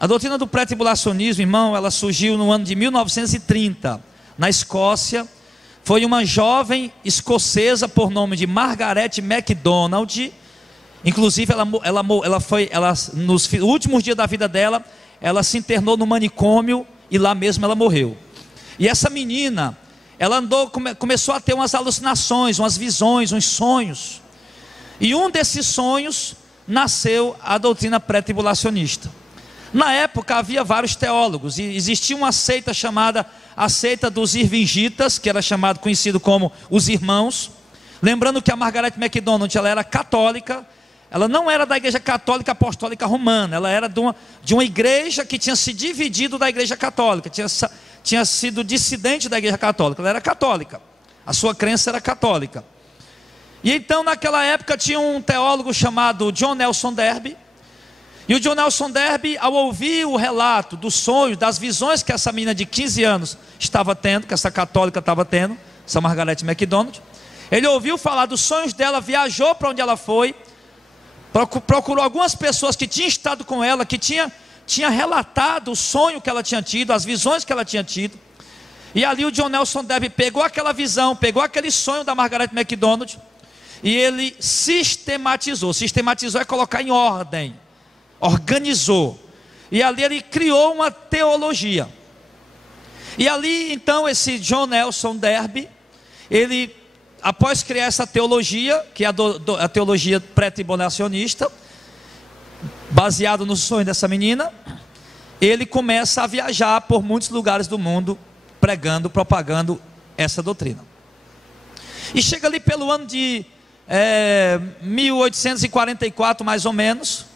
A doutrina do pré-tribulacionismo, irmão, ela surgiu no ano de 1930, na Escócia. Foi uma jovem escocesa por nome de Margaret MacDonald. Inclusive, nos últimos dias da vida dela, ela se internou no manicômio e lá mesmo ela morreu. E essa menina, ela começou a ter umas alucinações, umas visões, uns sonhos. E um desses sonhos nasceu a doutrina pré-tribulacionista. Na época havia vários teólogos, e existia uma seita chamada a seita dos Irvingitas, que era conhecido como os irmãos. Lembrando que a Margaret MacDonald, ela era católica, ela não era da igreja católica apostólica romana, ela era de uma igreja que tinha se dividido da igreja católica, tinha sido dissidente da igreja católica, ela era católica, a sua crença era católica. E então naquela época tinha um teólogo chamado John Nelson Darby. E o John Nelson Darby, ao ouvir o relato dos sonhos, das visões que essa menina de 15 anos estava tendo, que essa católica estava tendo, essa Margaret MacDonald, ele ouviu falar dos sonhos dela, viajou para onde ela foi, procurou algumas pessoas que tinham estado com ela, que tinha relatado o sonho que ela tinha tido, as visões que ela tinha tido. E ali o John Nelson Darby pegou aquela visão, pegou aquele sonho da Margaret MacDonald, e ele sistematizou é colocar em ordem, organizou, e ali ele criou uma teologia. E ali então esse John Nelson Darby, ele, após criar essa teologia, que é a teologia pré-tribulacionista, baseado no sonho dessa menina, ele começa a viajar por muitos lugares do mundo, pregando, propagando essa doutrina. E chega ali pelo ano de 1844 mais ou menos,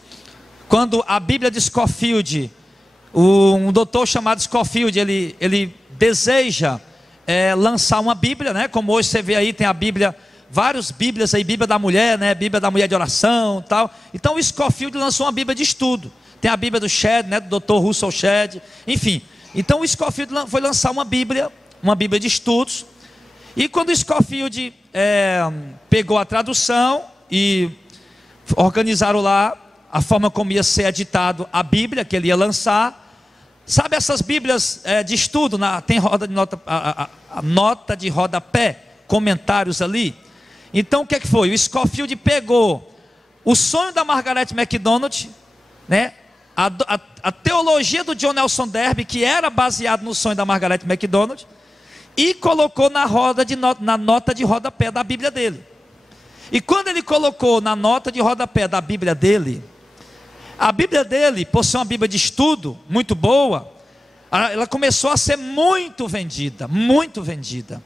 quando a Bíblia de Scofield, um doutor chamado Scofield, ele deseja lançar uma Bíblia, né? Como hoje você vê aí, tem a Bíblia, várias Bíblias aí, Bíblia da mulher, né? Bíblia da mulher de oração, tal. Então o Scofield lançou uma Bíblia de estudo. Tem a Bíblia do Shedd, né? Do doutor Russell Shedd, enfim. Então o Scofield foi lançar uma Bíblia de estudos. E quando o Scofield pegou a tradução e organizaram lá a forma como ia ser editado a Bíblia que ele ia lançar, sabe essas Bíblias de estudo, tem roda de nota, a nota de rodapé, comentários ali. Então o que foi? O Scofield pegou o sonho da Margaret MacDonald, né? A teologia do John Nelson Darby, que era baseado no sonho da Margaret MacDonald, e colocou na nota de rodapé da Bíblia dele. E quando ele colocou na nota de rodapé da Bíblia dele, a Bíblia dele, por ser uma Bíblia de estudo, muito boa, ela começou a ser muito vendida, muito vendida.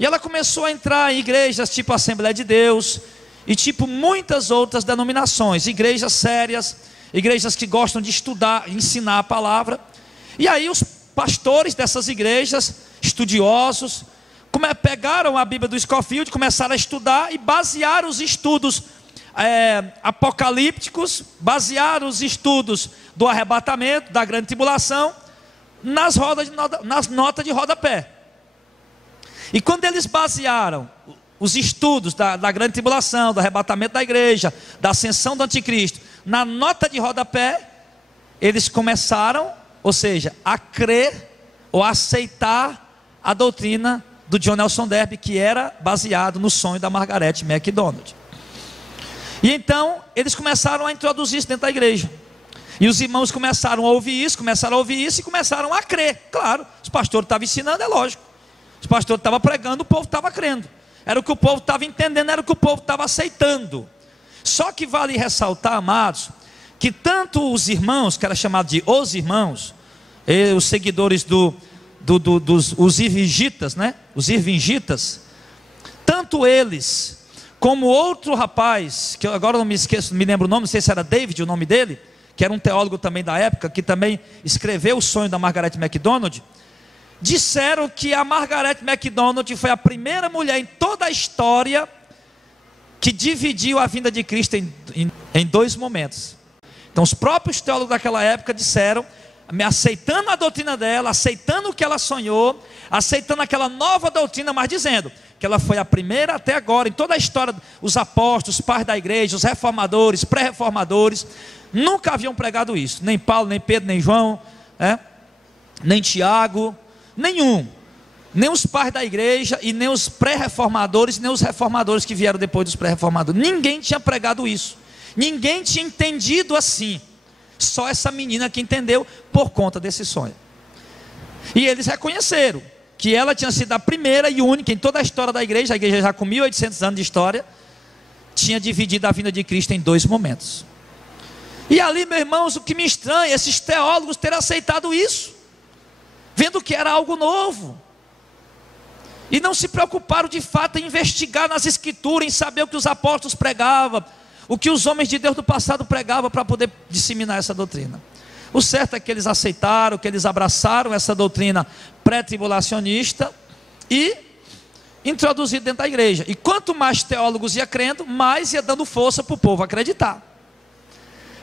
E ela começou a entrar em igrejas tipo Assembleia de Deus, e tipo muitas outras denominações, igrejas sérias, igrejas que gostam de estudar, ensinar a palavra. E aí os pastores dessas igrejas, estudiosos, pegaram a Bíblia do Scofield, começaram a estudar e basearam os estudos apocalípticos, basearam os estudos do arrebatamento, da grande tribulação, nas notas de rodapé. E quando eles basearam os estudos da grande tribulação, do arrebatamento da igreja, da ascensão do anticristo, na nota de rodapé, eles começaram, ou seja, a crer ou a aceitar a doutrina do John Nelson Darby, que era baseado no sonho da Margaret MacDonald. E então eles começaram a introduzir isso dentro da igreja, e os irmãos começaram a ouvir isso e começaram a crer. Claro, os pastores estavam ensinando, é lógico, os pastores estavam pregando, o povo estava crendo, era o que o povo estava entendendo, era o que o povo estava aceitando. Só que vale ressaltar, amados, que tanto os irmãos, que era chamado de os irmãos, os seguidores dos Irvingitas, né? Os Irvingitas, tanto eles como outro rapaz, que eu agora não me lembro o nome, não sei se era David o nome dele, que era um teólogo também da época, que também escreveu o sonho da Margaret MacDonald, disseram que a Margaret MacDonald foi a primeira mulher em toda a história que dividiu a vinda de Cristo em dois momentos. Então os próprios teólogos daquela época disseram, aceitando a doutrina dela, aceitando o que ela sonhou, aceitando aquela nova doutrina, mas dizendo que ela foi a primeira até agora, em toda a história, os apóstolos, os pais da igreja, os reformadores, pré-reformadores, nunca haviam pregado isso, nem Paulo, nem Pedro, nem João, nem Tiago, nenhum, nem os pais da igreja, e nem os pré-reformadores, nem os reformadores que vieram depois dos pré-reformadores. Ninguém tinha pregado isso, ninguém tinha entendido assim, só essa menina que entendeu por conta desse sonho. E eles reconheceram que ela tinha sido a primeira e única em toda a história da igreja. A igreja já com 1800 anos de história tinha dividido a vinda de Cristo em 2 momentos. E ali, meus irmãos, o que me estranha, esses teólogos terem aceitado isso, vendo que era algo novo, e não se preocuparam de fato em investigar nas escrituras, em saber o que os apóstolos pregavam, o que os homens de Deus do passado pregavam, para poder disseminar essa doutrina. O certo é que eles aceitaram, que eles abraçaram essa doutrina pré-tribulacionista e introduziram dentro da igreja. E quanto mais teólogos ia crendo, mais ia dando força para o povo acreditar.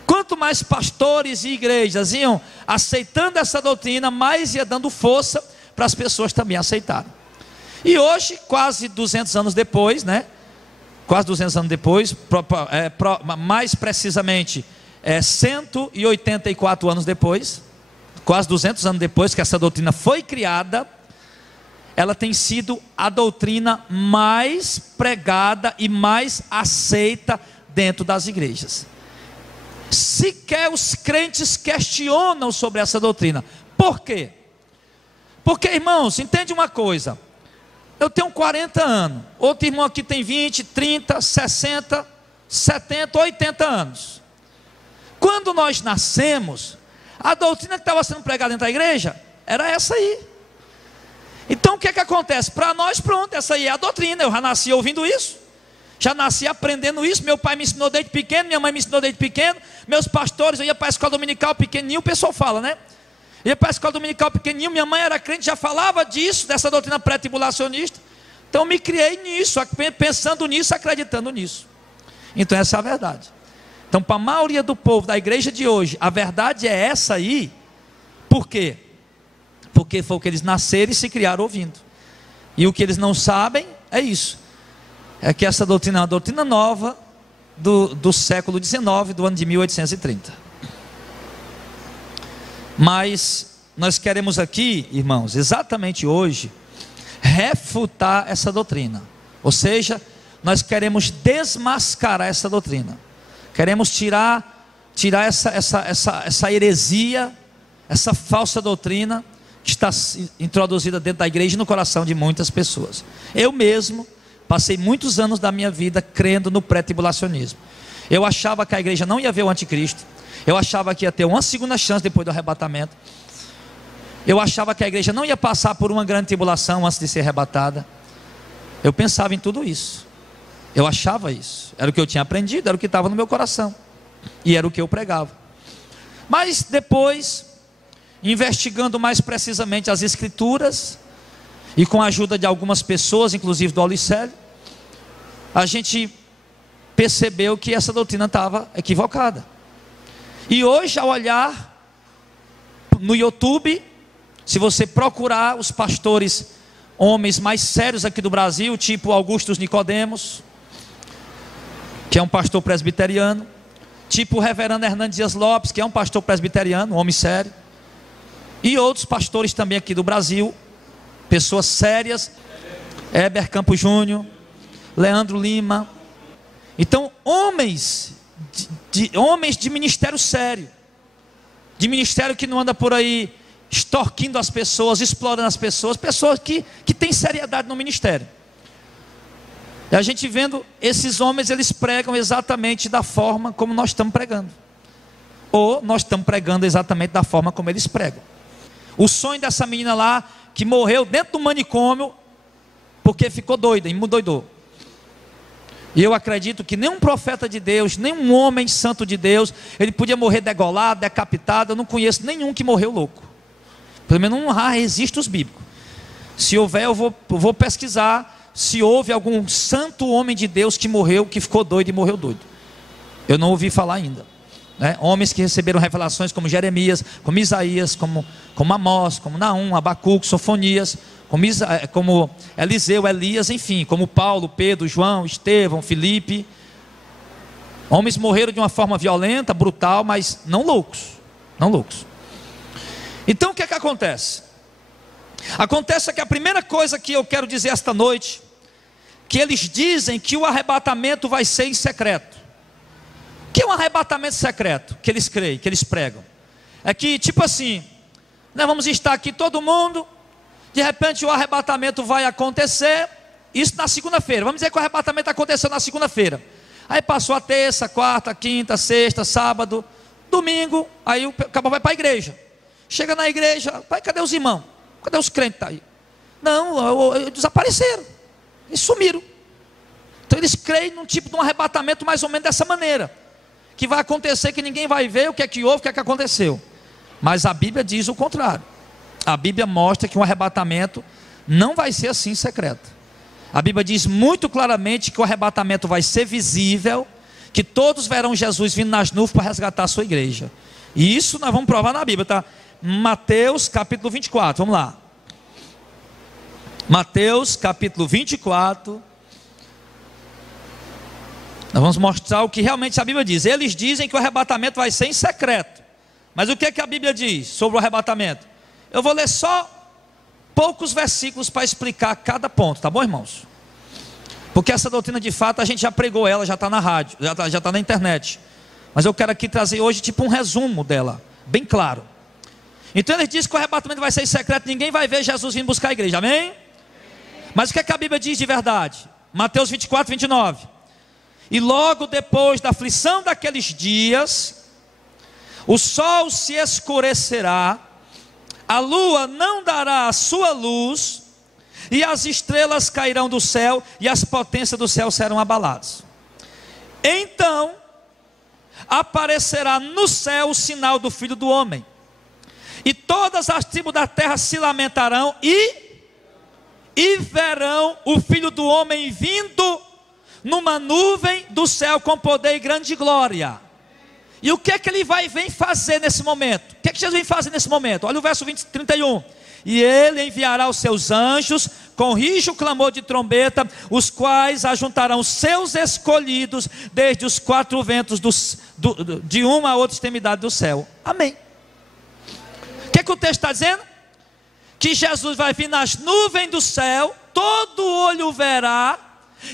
Quanto mais pastores e igrejas iam aceitando essa doutrina, mais ia dando força para as pessoas também aceitarem. E hoje, quase 200 anos depois, quase 200 anos depois, mais precisamente 184 anos depois, quase 200 anos depois que essa doutrina foi criada, ela tem sido a doutrina mais pregada e mais aceita dentro das igrejas. Sequer os crentes questionam sobre essa doutrina. Por quê? Porque, irmãos, entende uma coisa: eu tenho 40 anos, outro irmão aqui tem 20, 30, 60, 70, 80 anos. Quando nós nascemos, a doutrina que estava sendo pregada dentro da igreja era essa aí. Então o que é que acontece? Para nós, pronto, essa aí é a doutrina. Eu já nasci ouvindo isso, já nasci aprendendo isso. Meu pai me ensinou desde pequeno, minha mãe me ensinou desde pequeno, meus pastores, eu ia para a escola dominical pequenininho, o pessoal fala, ia para a escola dominical pequenininho, minha mãe era crente, já falava disso, dessa doutrina pré-tribulacionista. Então eu me criei nisso, pensando nisso, acreditando nisso. Então essa é a verdade. Então, para a maioria do povo da igreja de hoje, a verdade é essa aí. Por quê? Porque foi o que eles nasceram e se criaram ouvindo. E o que eles não sabem é isso: é que essa doutrina é uma doutrina nova do século XIX, do ano de 1830. Mas nós queremos aqui, irmãos, exatamente hoje, refutar essa doutrina. Ou seja, nós queremos desmascarar essa doutrina. Queremos tirar essa heresia, essa falsa doutrina que está introduzida dentro da igreja e no coração de muitas pessoas. Eu mesmo passei muitos anos da minha vida crendo no pré-tribulacionismo. Eu achava que a igreja não ia ver o anticristo. Eu achava que ia ter uma segunda chance depois do arrebatamento. Eu achava que a igreja não ia passar por uma grande tribulação antes de ser arrebatada. Eu pensava em tudo isso. Eu achava isso, era o que eu tinha aprendido, era o que estava no meu coração, e era o que eu pregava. Mas depois, investigando mais precisamente as escrituras, e com a ajuda de algumas pessoas, inclusive do Alicélio, a gente percebeu que essa doutrina estava equivocada. E hoje, ao olhar no YouTube, se você procurar os pastores, homens mais sérios aqui do Brasil, tipo Augusto Nicodemos, que é um pastor presbiteriano, tipo o reverendo Hernandes Dias Lopes, que é um pastor presbiteriano, um homem sério, e outros pastores também aqui do Brasil, pessoas sérias, Heber Campos Júnior, Leandro Lima. Então, homens de ministério sério, de ministério que não anda por aí extorquindo as pessoas, explorando as pessoas, pessoas que têm seriedade no ministério. E a gente vendo esses homens, eles pregam exatamente da forma como nós estamos pregando, ou nós estamos pregando exatamente da forma como eles pregam. O sonho dessa menina lá, que morreu dentro do manicômio, porque ficou doida, endoidou. E eu acredito que nenhum profeta de Deus, nenhum homem santo de Deus, ele podia morrer degolado, decapitado. Eu não conheço nenhum que morreu louco. Pelo menos não há registros bíblicos. Se houver, eu vou pesquisar se houve algum santo homem de Deus que morreu, que ficou doido e morreu doido. Eu não ouvi falar ainda. Homens que receberam revelações como Jeremias, como Isaías, como Amós, como Naum, Abacuque, Sofonias, como Eliseu, Elias, enfim, como Paulo, Pedro, João, Estevão, Filipe. Homens morreram de uma forma violenta, brutal, mas não loucos. Não loucos. Então o que é que acontece? Acontece que a primeira coisa que eu quero dizer esta noite, que eles dizem que o arrebatamento vai ser em secreto. O que é um arrebatamento secreto? Que eles creem, que eles pregam. É que tipo assim, nós vamos estar aqui todo mundo, de repente o arrebatamento vai acontecer, isso na segunda-feira. Vamos dizer que o arrebatamento aconteceu na segunda-feira. Aí passou a terça, quarta, quinta, sexta, sábado, domingo, aí o cabo vai para a igreja. Chega na igreja, pai, cadê os irmãos? Cadê os crentes? Tá aí? Não, desapareceram. Eles sumiram. Então eles creem num tipo de um arrebatamento mais ou menos dessa maneira. Que vai acontecer, que ninguém vai ver o que é que houve, o que é que aconteceu. Mas a Bíblia diz o contrário. A Bíblia mostra que um arrebatamento não vai ser assim secreto. A Bíblia diz muito claramente que o arrebatamento vai ser visível, que todos verão Jesus vindo nas nuvens para resgatar a sua igreja. E isso nós vamos provar na Bíblia, tá? Mateus capítulo 24, vamos lá. Mateus capítulo 24. Nós vamos mostrar o que realmente a Bíblia diz. Eles dizem que o arrebatamento vai ser em secreto. Mas o que é que a Bíblia diz sobre o arrebatamento? Eu vou ler só poucos versículos para explicar cada ponto, tá bom, irmãos? Porque essa doutrina de fato a gente já pregou ela, já está na rádio, já está na internet. Mas eu quero aqui trazer hoje tipo um resumo dela, bem claro. Então ele diz que o arrebatamento vai ser em secreto, ninguém vai ver Jesus vindo buscar a igreja, amém? Mas o que é que a Bíblia diz de verdade? Mateus 24, 29. E logo depois da aflição daqueles dias, o sol se escurecerá, a lua não dará a sua luz, e as estrelas cairão do céu, e as potências do céu serão abaladas. Então aparecerá no céu o sinal do Filho do Homem, e todas as tribos da terra se lamentarão, e verão o Filho do Homem vindo numa nuvem do céu com poder e grande glória. E o que é que ele vem fazer nesse momento? O que é que Jesus vem fazer nesse momento? Olha o verso 31. E ele enviará os seus anjos com rijo clamor de trombeta, os quais ajuntarão os seus escolhidos desde os quatro ventos de uma a outra extremidade do céu. Amém. O que é que o texto está dizendo? Que Jesus vai vir nas nuvens do céu, todo olho verá,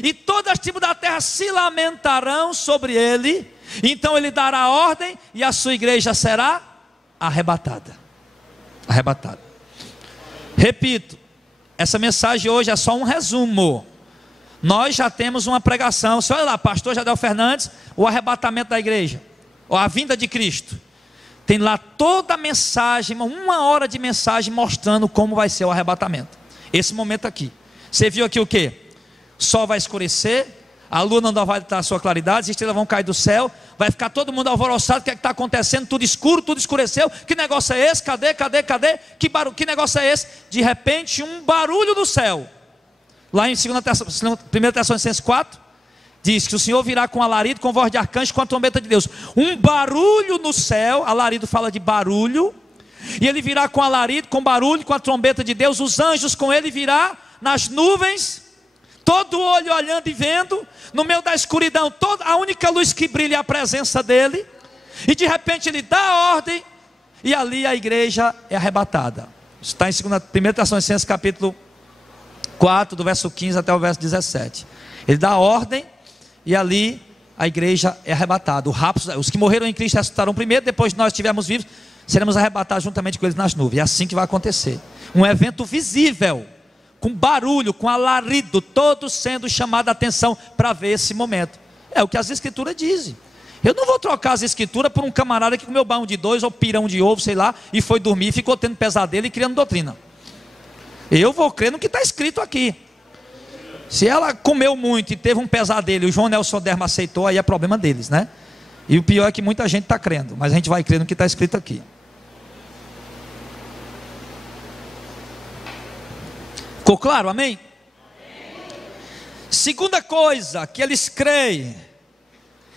e todas as tribos da terra se lamentarão sobre ele. Então ele dará ordem e a sua igreja será arrebatada. Arrebatada. Repito, essa mensagem hoje é só um resumo. Nós já temos uma pregação. Você olha lá, pastor Jadel Fernandes, o arrebatamento da igreja, ou a vinda de Cristo. Tem lá toda a mensagem, uma hora de mensagem mostrando como vai ser o arrebatamento. Esse momento aqui. Você viu aqui o que? O sol vai escurecer, a lua não vai dar a sua claridade, as estrelas vão cair do céu, vai ficar todo mundo alvoroçado, o que é que está acontecendo? Tudo escuro, tudo escureceu, que negócio é esse? Cadê? Que negócio é esse? De repente um barulho do céu. Lá em 1 Tessalonicenses 4, diz que o Senhor virá com alarido, com voz de arcanjo, com a trombeta de Deus. Um barulho no céu, alarido fala de barulho, e ele virá com alarido, com barulho, com a trombeta de Deus, os anjos com ele virá nas nuvens, todo olho olhando e vendo, no meio da escuridão, a única luz que brilha é a presença dele, e de repente ele dá a ordem, e ali a igreja é arrebatada. Isso está em 1 Tessalonicenses capítulo 4, do verso 15 até o verso 17. Ele dá a ordem, e ali a igreja é arrebatada. Os que morreram em Cristo ressuscitarão primeiro, depois nós estivermos vivos, seremos arrebatados juntamente com eles nas nuvens. É assim que vai acontecer. Um evento visível, com barulho, com alarido, todos sendo chamados a atenção para ver esse momento. É o que as escrituras dizem. Eu não vou trocar as escrituras por um camarada que comeu baú de 2 ou pirão de ovo, sei lá, e foi dormir e ficou tendo pesadelo e criando doutrina. Eu vou crer no que está escrito aqui. Se ela comeu muito e teve um pesadelo e o João Nelson Derma aceitou, aí é problema deles, né? E o pior é que muita gente está crendo, mas a gente vai crer no que está escrito aqui. Ficou claro, amém? Segunda coisa que eles creem,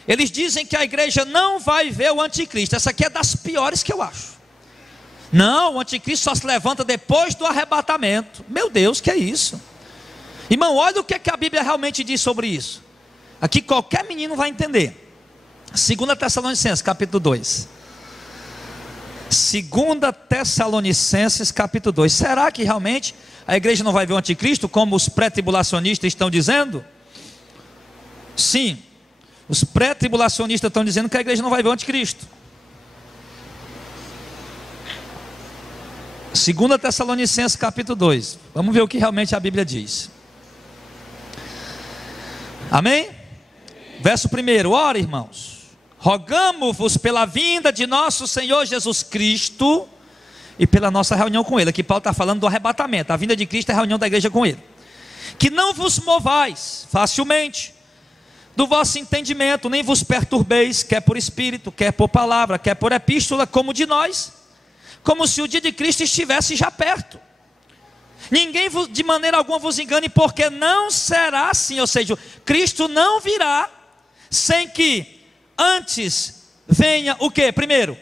eles dizem que a igreja não vai ver o anticristo. Essa aqui é das piores que eu acho. Não, o anticristo só se levanta depois do arrebatamento. Meu Deus, que é isso? Irmão, olha o que é que a Bíblia realmente diz sobre isso. Aqui qualquer menino vai entender. 2 Tessalonicenses, capítulo 2. 2 Tessalonicenses, capítulo 2. Será que realmente a igreja não vai ver o anticristo, como os pré-tribulacionistas estão dizendo? Sim, os pré-tribulacionistas estão dizendo que a igreja não vai ver o anticristo. 2 Tessalonicenses, capítulo 2. Vamos ver o que realmente a Bíblia diz. Amém? Verso 1. Ora, irmãos, rogamo-vos pela vinda de nosso Senhor Jesus Cristo e pela nossa reunião com Ele. Aqui Paulo está falando do arrebatamento. A vinda de Cristo é a reunião da igreja com Ele. Que não vos movais facilmente do vosso entendimento, nem vos perturbeis, quer por espírito, quer por palavra, quer por epístola, como de nós, como se o dia de Cristo estivesse já perto. Ninguém de maneira alguma vos engane, porque não será assim. Ou seja, Cristo não virá sem que antes venha o que? Primeiro,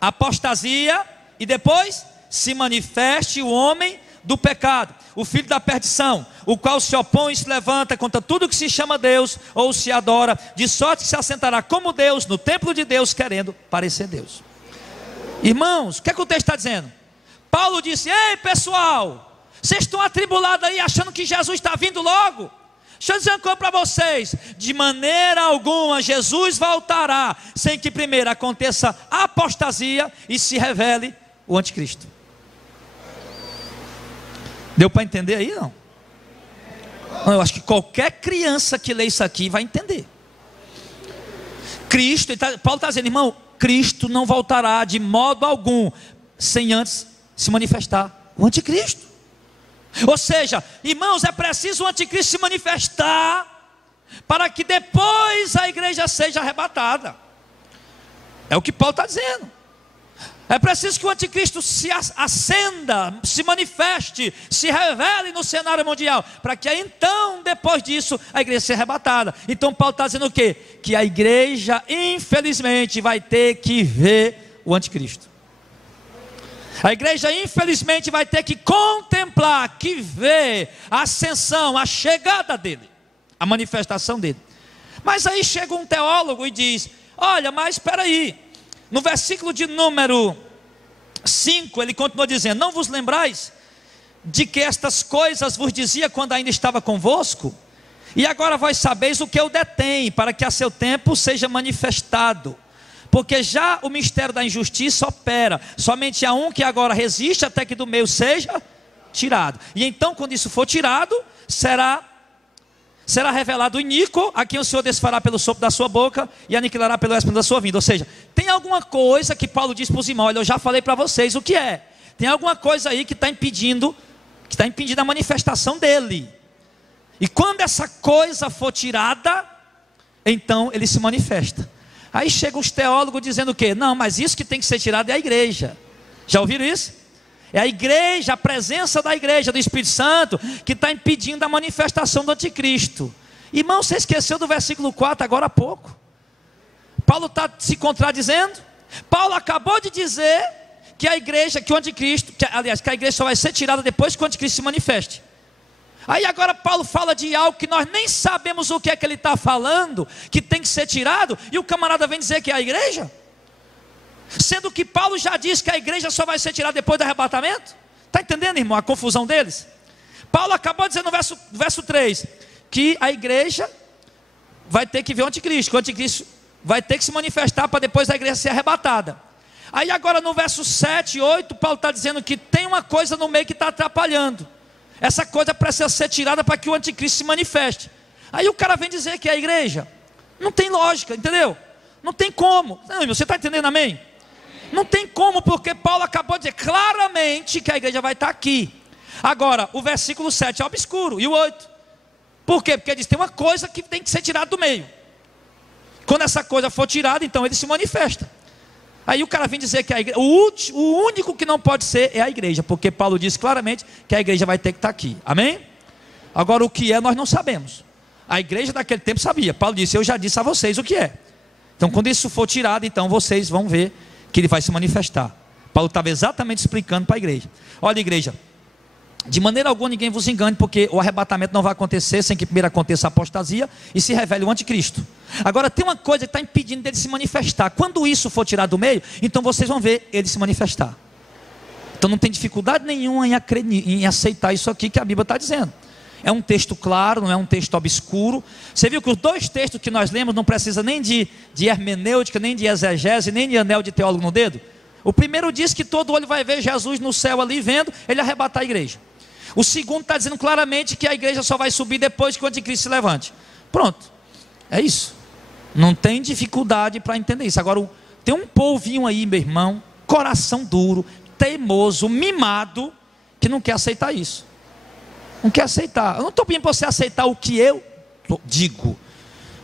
apostasia, e depois se manifeste o homem do pecado, o filho da perdição, o qual se opõe e se levanta contra tudo que se chama Deus ou se adora, de sorte que se assentará como Deus no templo de Deus, querendo parecer Deus. Irmãos, o que é que o texto está dizendo? Paulo disse: ei pessoal, vocês estão atribulados aí achando que Jesus está vindo logo? Deixa eu dizer uma coisa para vocês: de maneira alguma Jesus voltará sem que primeiro aconteça a apostasia e se revele o anticristo. Deu para entender aí, não? Eu acho que qualquer criança que lê isso aqui vai entender. Cristo, Paulo está dizendo, irmão, Cristo não voltará de modo algum sem antes se manifestar o anticristo. Ou seja, irmãos, é preciso o anticristo se manifestar para que depois a igreja seja arrebatada. É o que Paulo está dizendo. É preciso que o anticristo se acenda, se manifeste, se revele no cenário mundial, para que aí, então, depois disso, a igreja seja arrebatada. Então Paulo está dizendo o quê? Que a igreja, infelizmente, vai ter que ver o anticristo. A igreja, infelizmente, vai ter que contemplar, que ver a ascensão, a chegada dele, a manifestação dele. Mas aí chega um teólogo e diz: olha, mas espera aí. No versículo de número 5, ele continua dizendo: não vos lembrais de que estas coisas vos dizia quando ainda estava convosco? E agora vós sabeis o que eu detém, para que a seu tempo seja manifestado. Porque já o mistério da injustiça opera, somente há um que agora resiste até que do meio seja tirado. E então, quando isso for tirado, será revelado o iníquo, a quem o Senhor desfará pelo sopro da sua boca e aniquilará pelo espírito da sua vinda. Ou seja, tem alguma coisa que Paulo diz para os irmãos: olha, eu já falei para vocês o que é. Tem alguma coisa aí que está impedindo a manifestação dele. E quando essa coisa for tirada, então ele se manifesta. Aí chegam os teólogos dizendo o quê? Não, mas isso que tem que ser tirado é a igreja. Já ouviram isso? É a igreja, a presença da igreja, do Espírito Santo, que está impedindo a manifestação do anticristo. Irmão, você esqueceu do versículo 4 agora há pouco. Paulo está se contradizendo. Paulo acabou de dizer que a igreja, que o anticristo, que a igreja só vai ser tirada depois que o anticristo se manifeste. Aí agora Paulo fala de algo que nós nem sabemos o que é que ele está falando, que tem que ser tirado, e o camarada vem dizer que é a igreja? Sendo que Paulo já disse que a igreja só vai ser tirada depois do arrebatamento. Está entendendo, irmão, a confusão deles? Paulo acabou de dizer no verso 3, que a igreja vai ter que ver o anticristo, que o anticristo vai ter que se manifestar para depois a igreja ser arrebatada. Aí agora no verso 7 e 8, Paulo está dizendo que tem uma coisa no meio que está atrapalhando. Essa coisa precisa ser tirada para que o anticristo se manifeste. Aí o cara vem dizer que é a igreja. Não tem lógica, entendeu? Não tem como. Não, você está entendendo, amém? Não tem como, porque Paulo acabou de dizer claramente que a igreja vai estar aqui. Agora, o versículo 7 é obscuro, e o 8. Por quê? Porque ele diz, tem uma coisa que tem que ser tirada do meio. Quando essa coisa for tirada, então ele se manifesta. Aí o cara vem dizer que a igreja, o único que não pode ser é a igreja, porque Paulo disse claramente que a igreja vai ter que estar aqui, amém? Agora o que é nós não sabemos. A igreja daquele tempo sabia. Paulo disse, eu já disse a vocês o que é. Então quando isso for tirado, então vocês vão ver que ele vai se manifestar. Paulo estava exatamente explicando para a igreja: olha, igreja, De maneira alguma ninguém vos engane, porque o arrebatamento não vai acontecer sem que primeiro aconteça a apostasia e se revele o anticristo. Agora tem uma coisa que está impedindo dele se manifestar. Quando isso for tirado do meio, então vocês vão ver ele se manifestar. Então não tem dificuldade nenhuma em aceitar isso aqui que a Bíblia está dizendo. É um texto claro, não é um texto obscuro. Você viu que os dois textos que nós lemos não precisa nem de hermenêutica, nem de exegese, nem de anel de teólogo no dedo. O primeiro diz que todo olho vai ver Jesus no céu ali vendo ele arrebatar a igreja. O segundo está dizendo claramente que a igreja só vai subir depois que o anticristo se levante. Pronto, é isso. Não tem dificuldade para entender isso. Agora, tem um povinho aí, meu irmão, coração duro, teimoso, mimado, que não quer aceitar isso. Não quer aceitar. Eu não estou pedindo para você aceitar o que eu digo.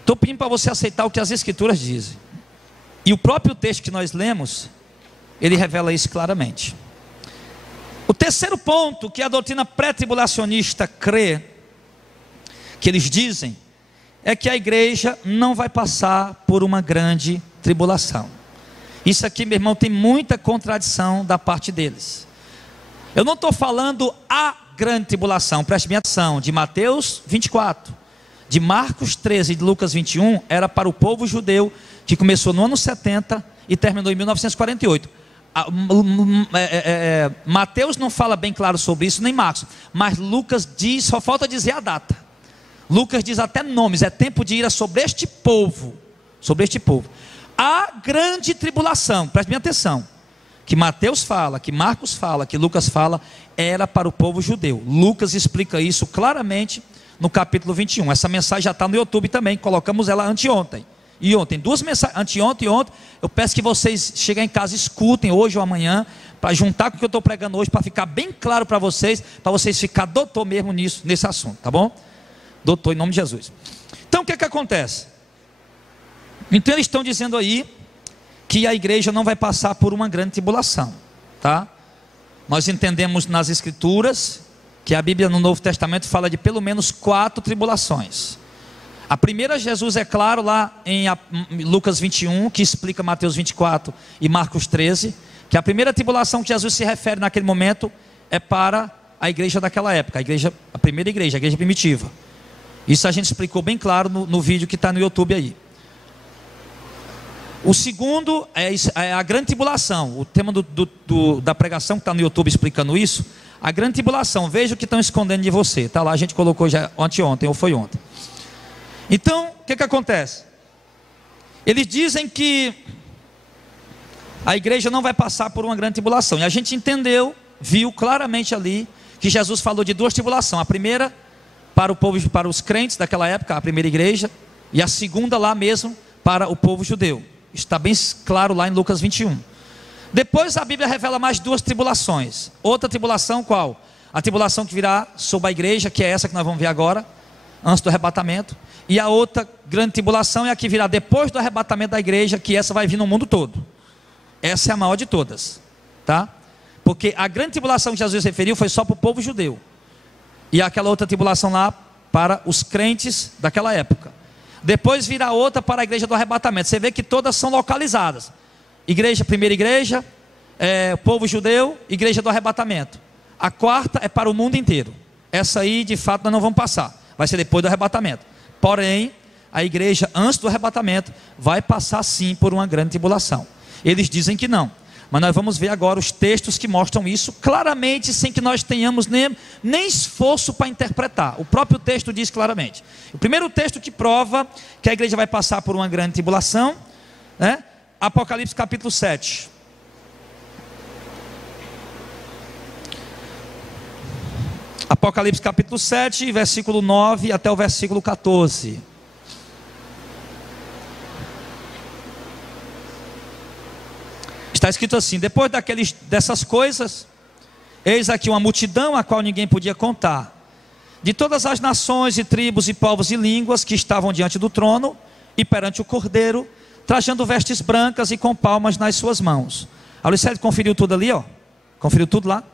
Estou pedindo para você aceitar o que as Escrituras dizem. E o próprio texto que nós lemos, ele revela isso claramente. O terceiro ponto que a doutrina pré-tribulacionista crê, que eles dizem, é que a igreja não vai passar por uma grande tribulação. Isso aqui, meu irmão, tem muita contradição da parte deles. Eu não estou falando a grande tribulação, preste bem atenção, de Mateus 24, de Marcos 13 e de Lucas 21, era para o povo judeu, que começou no ano 70 e terminou em 1948. Mateus não fala bem claro sobre isso, nem Marcos, mas Lucas diz, só falta dizer a data. Lucas diz até nomes, é tempo de ira sobre este povo, a grande tribulação, preste bem atenção, que Mateus fala, que Marcos fala, que Lucas fala, era para o povo judeu. Lucas explica isso claramente no capítulo 21, essa mensagem já está no YouTube também, colocamos ela anteontem. E ontem, duas mensagens, anteontem e ontem. Eu peço que vocês cheguem em casa, escutem hoje ou amanhã, para juntar com o que eu estou pregando hoje, para ficar bem claro para vocês ficar doutor mesmo nesse assunto, tá bom? Doutor em nome de Jesus. Então o que acontece? Então eles estão dizendo aí que a igreja não vai passar por uma grande tribulação, tá? Nós entendemos nas Escrituras que a Bíblia no Novo Testamento fala de pelo menos 4 tribulações. A primeira, Jesus é claro lá em Lucas 21, que explica Mateus 24 e Marcos 13, que a primeira tribulação que Jesus se refere naquele momento é para a igreja daquela época, a primeira igreja, a igreja primitiva. Isso a gente explicou bem claro no vídeo que está no YouTube aí. O segundo é a grande tribulação, o tema da pregação que está no YouTube explicando isso, a grande tribulação, veja o que estão escondendo de você, está lá, a gente colocou já ontem ou foi ontem. Então, o que acontece? Eles dizem que a igreja não vai passar por uma grande tribulação. E a gente entendeu, viu claramente ali, que Jesus falou de 2 tribulações. A primeira, para o povo, para os crentes daquela época, a primeira igreja. E a segunda lá mesmo, para o povo judeu. Está bem claro lá em Lucas 21. Depois a Bíblia revela mais 2 tribulações. Outra tribulação qual? A tribulação que virá sobre a igreja, que é essa que nós vamos ver agora, antes do arrebatamento. E a outra grande tribulação é a que virá depois do arrebatamento da igreja, que essa vai vir no mundo todo. Essa é a maior de todas, tá? Porque a grande tribulação que Jesus referiu foi só para o povo judeu. E aquela outra tribulação lá para os crentes daquela época. Depois virá outra para a igreja do arrebatamento. Você vê que todas são localizadas. Primeira igreja, povo judeu, igreja do arrebatamento. A quarta é para o mundo inteiro. Essa aí de fato nós não vamos passar. Vai ser depois do arrebatamento. Porém, a igreja antes do arrebatamento vai passar sim por uma grande tribulação. Eles dizem que não, mas nós vamos ver agora os textos que mostram isso claramente, sem que nós tenhamos nem esforço para interpretar. O próprio texto diz claramente. O primeiro texto que prova que a igreja vai passar por uma grande tribulação, né? Apocalipse capítulo 7. Apocalipse capítulo 7, versículo 9 até o versículo 14. Está escrito assim: depois dessas coisas, eis aqui uma multidão a qual ninguém podia contar, de todas as nações e tribos e povos e línguas que estavam diante do trono e perante o Cordeiro, trajando vestes brancas e com palmas nas suas mãos. A Alicete conferiu tudo ali, ó. Conferiu tudo lá.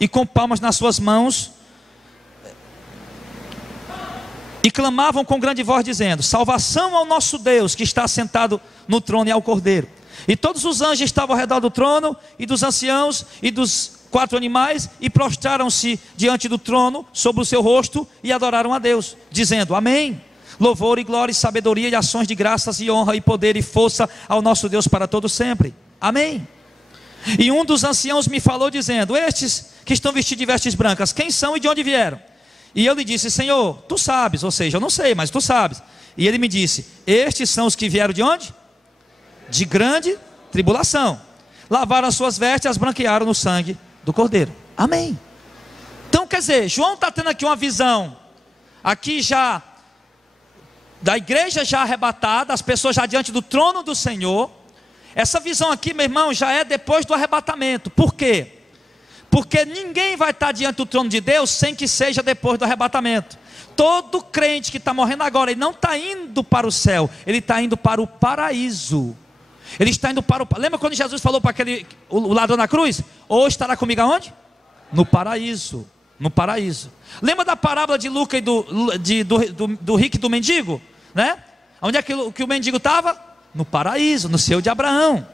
E com palmas nas suas mãos, e clamavam com grande voz dizendo: salvação ao nosso Deus que está sentado no trono e ao Cordeiro. E todos os anjos estavam ao redor do trono e dos anciãos e dos 4 animais e prostraram-se diante do trono sobre o seu rosto e adoraram a Deus, dizendo: Amém. Louvor e glória e sabedoria e ações de graças e honra e poder e força ao nosso Deus para todo sempre. Amém. E um dos anciãos me falou dizendo: Estes que estão vestidos de vestes brancas, quem são e de onde vieram? E eu lhe disse: Senhor, tu sabes. Ou seja, eu não sei, mas tu sabes. E ele me disse: Estes são os que vieram de onde? De grande tribulação. Lavaram as suas vestes e as branquearam no sangue do Cordeiro. Amém. Então quer dizer, João está tendo aqui uma visão, aqui já, da igreja já arrebatada, as pessoas já diante do trono do Senhor. Essa visão aqui, meu irmão, já é depois do arrebatamento. Por quê? Porque ninguém vai estar diante do trono de Deus sem que seja depois do arrebatamento. Todo crente que está morrendo agora, ele não está indo para o céu, ele está indo para o paraíso. Ele está indo para o... Lembra quando Jesus falou para o ladrão na cruz? Hoje estará comigo aonde? No paraíso. No paraíso. Lembra da parábola de Lucas e do rico e do mendigo? Né? Onde é que o mendigo estava? No paraíso, no seio de Abraão.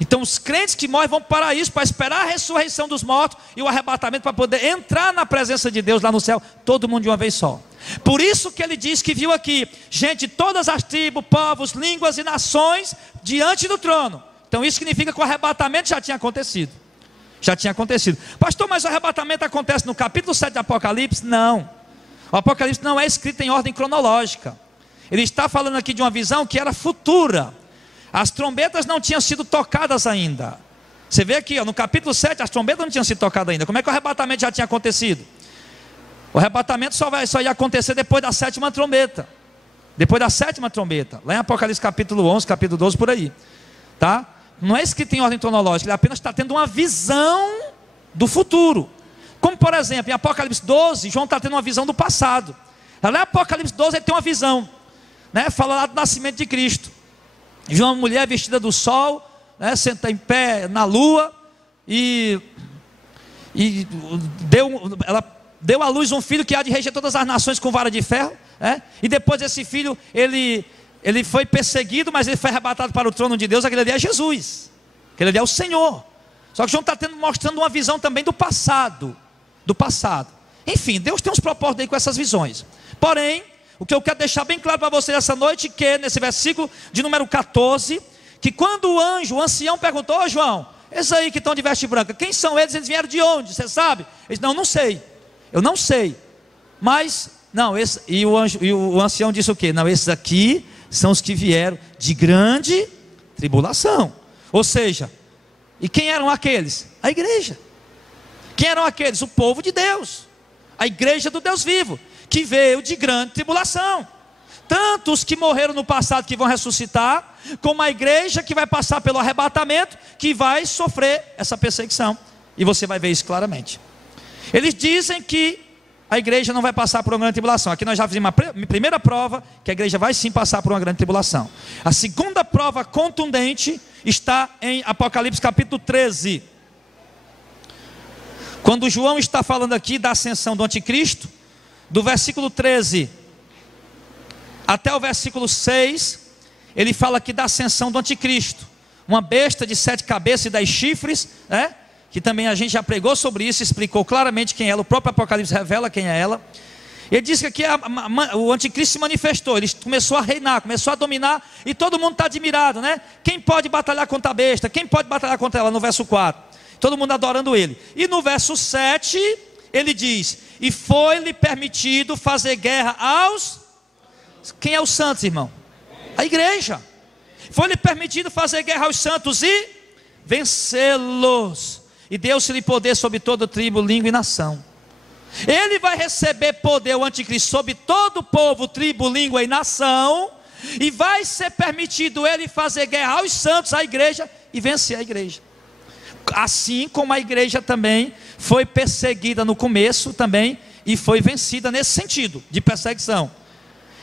Então os crentes que morrem vão para o paraíso para esperar a ressurreição dos mortos e o arrebatamento para poder entrar na presença de Deus lá no céu, todo mundo de uma vez só. Por isso que ele diz que viu aqui gente de todas as tribos, povos, línguas e nações diante do trono. Então isso significa que o arrebatamento já tinha acontecido. Já tinha acontecido. Pastor, mas o arrebatamento acontece no capítulo 7 de Apocalipse? Não. O Apocalipse não é escrito em ordem cronológica. Ele está falando aqui de uma visão que era futura. As trombetas não tinham sido tocadas ainda. Você vê aqui, ó, no capítulo 7, as trombetas não tinham sido tocadas ainda. Como é que o arrebatamento já tinha acontecido? O arrebatamento só ia acontecer depois da 7ª trombeta. Depois da 7ª trombeta. Lá em Apocalipse capítulo 11, capítulo 12, por aí. Tá? Não é escrito em ordem cronológica. Ele apenas está tendo uma visão do futuro. Como por exemplo, em Apocalipse 12, João está tendo uma visão do passado. Lá em Apocalipse 12 ele tem uma visão, né? Fala lá do nascimento de Cristo. De uma mulher vestida do sol, né, senta em pé na lua, e ela deu à luz um filho que há de reger todas as nações com vara de ferro, né? E depois desse filho, ele foi perseguido, mas ele foi arrebatado para o trono de Deus. Aquele ali é Jesus, aquele ali é o Senhor. Só que João está mostrando uma visão também do passado. Enfim, Deus tem uns propósitos aí com essas visões. Porém, o que eu quero deixar bem claro para vocês essa noite, que nesse versículo de número 14, que quando o ancião perguntou: Ô João, esses aí que estão de veste branca, quem são eles? Eles vieram de onde? Você sabe? Ele disse: não sei, eu não sei. Mas, não, e o ancião disse o quê? Não, esses aqui são os que vieram de grande tribulação. Ou seja, e quem eram aqueles? A igreja. Quem eram aqueles? O povo de Deus, a igreja do Deus vivo, que veio de grande tribulação. Tanto os que morreram no passado que vão ressuscitar, como a igreja que vai passar pelo arrebatamento, que vai sofrer essa perseguição. E você vai ver isso claramente. Eles dizem que a igreja não vai passar por uma grande tribulação. Aqui nós já fizemos a primeira prova, que a igreja vai sim passar por uma grande tribulação. A segunda prova contundente está em Apocalipse capítulo 13. Quando João está falando aqui da ascensão do anticristo, do versículo 13 até o versículo 6, ele fala aqui da ascensão do anticristo, uma besta de 7 cabeças e 10 chifres, né? Que também a gente já pregou sobre isso, explicou claramente quem é ela. O próprio Apocalipse revela quem é ela. Ele diz que aqui o anticristo se manifestou, ele começou a reinar, começou a dominar, e todo mundo está admirado, né? Quem pode batalhar contra a besta? Quem pode batalhar contra ela? No verso 4, todo mundo adorando ele. E no verso 7, ele diz: e foi-lhe permitido fazer guerra aos... Quem é os santos, irmão? A igreja. Foi-lhe permitido fazer guerra aos santos e vencê-los. E deu-se-lhe poder sobre toda tribo, língua e nação. Ele vai receber poder, o anticristo, sobre todo povo, tribo, língua e nação. E vai ser permitido ele fazer guerra aos santos, à igreja, e vencer a igreja. Assim como a igreja também foi perseguida no começo também, e foi vencida nesse sentido de perseguição.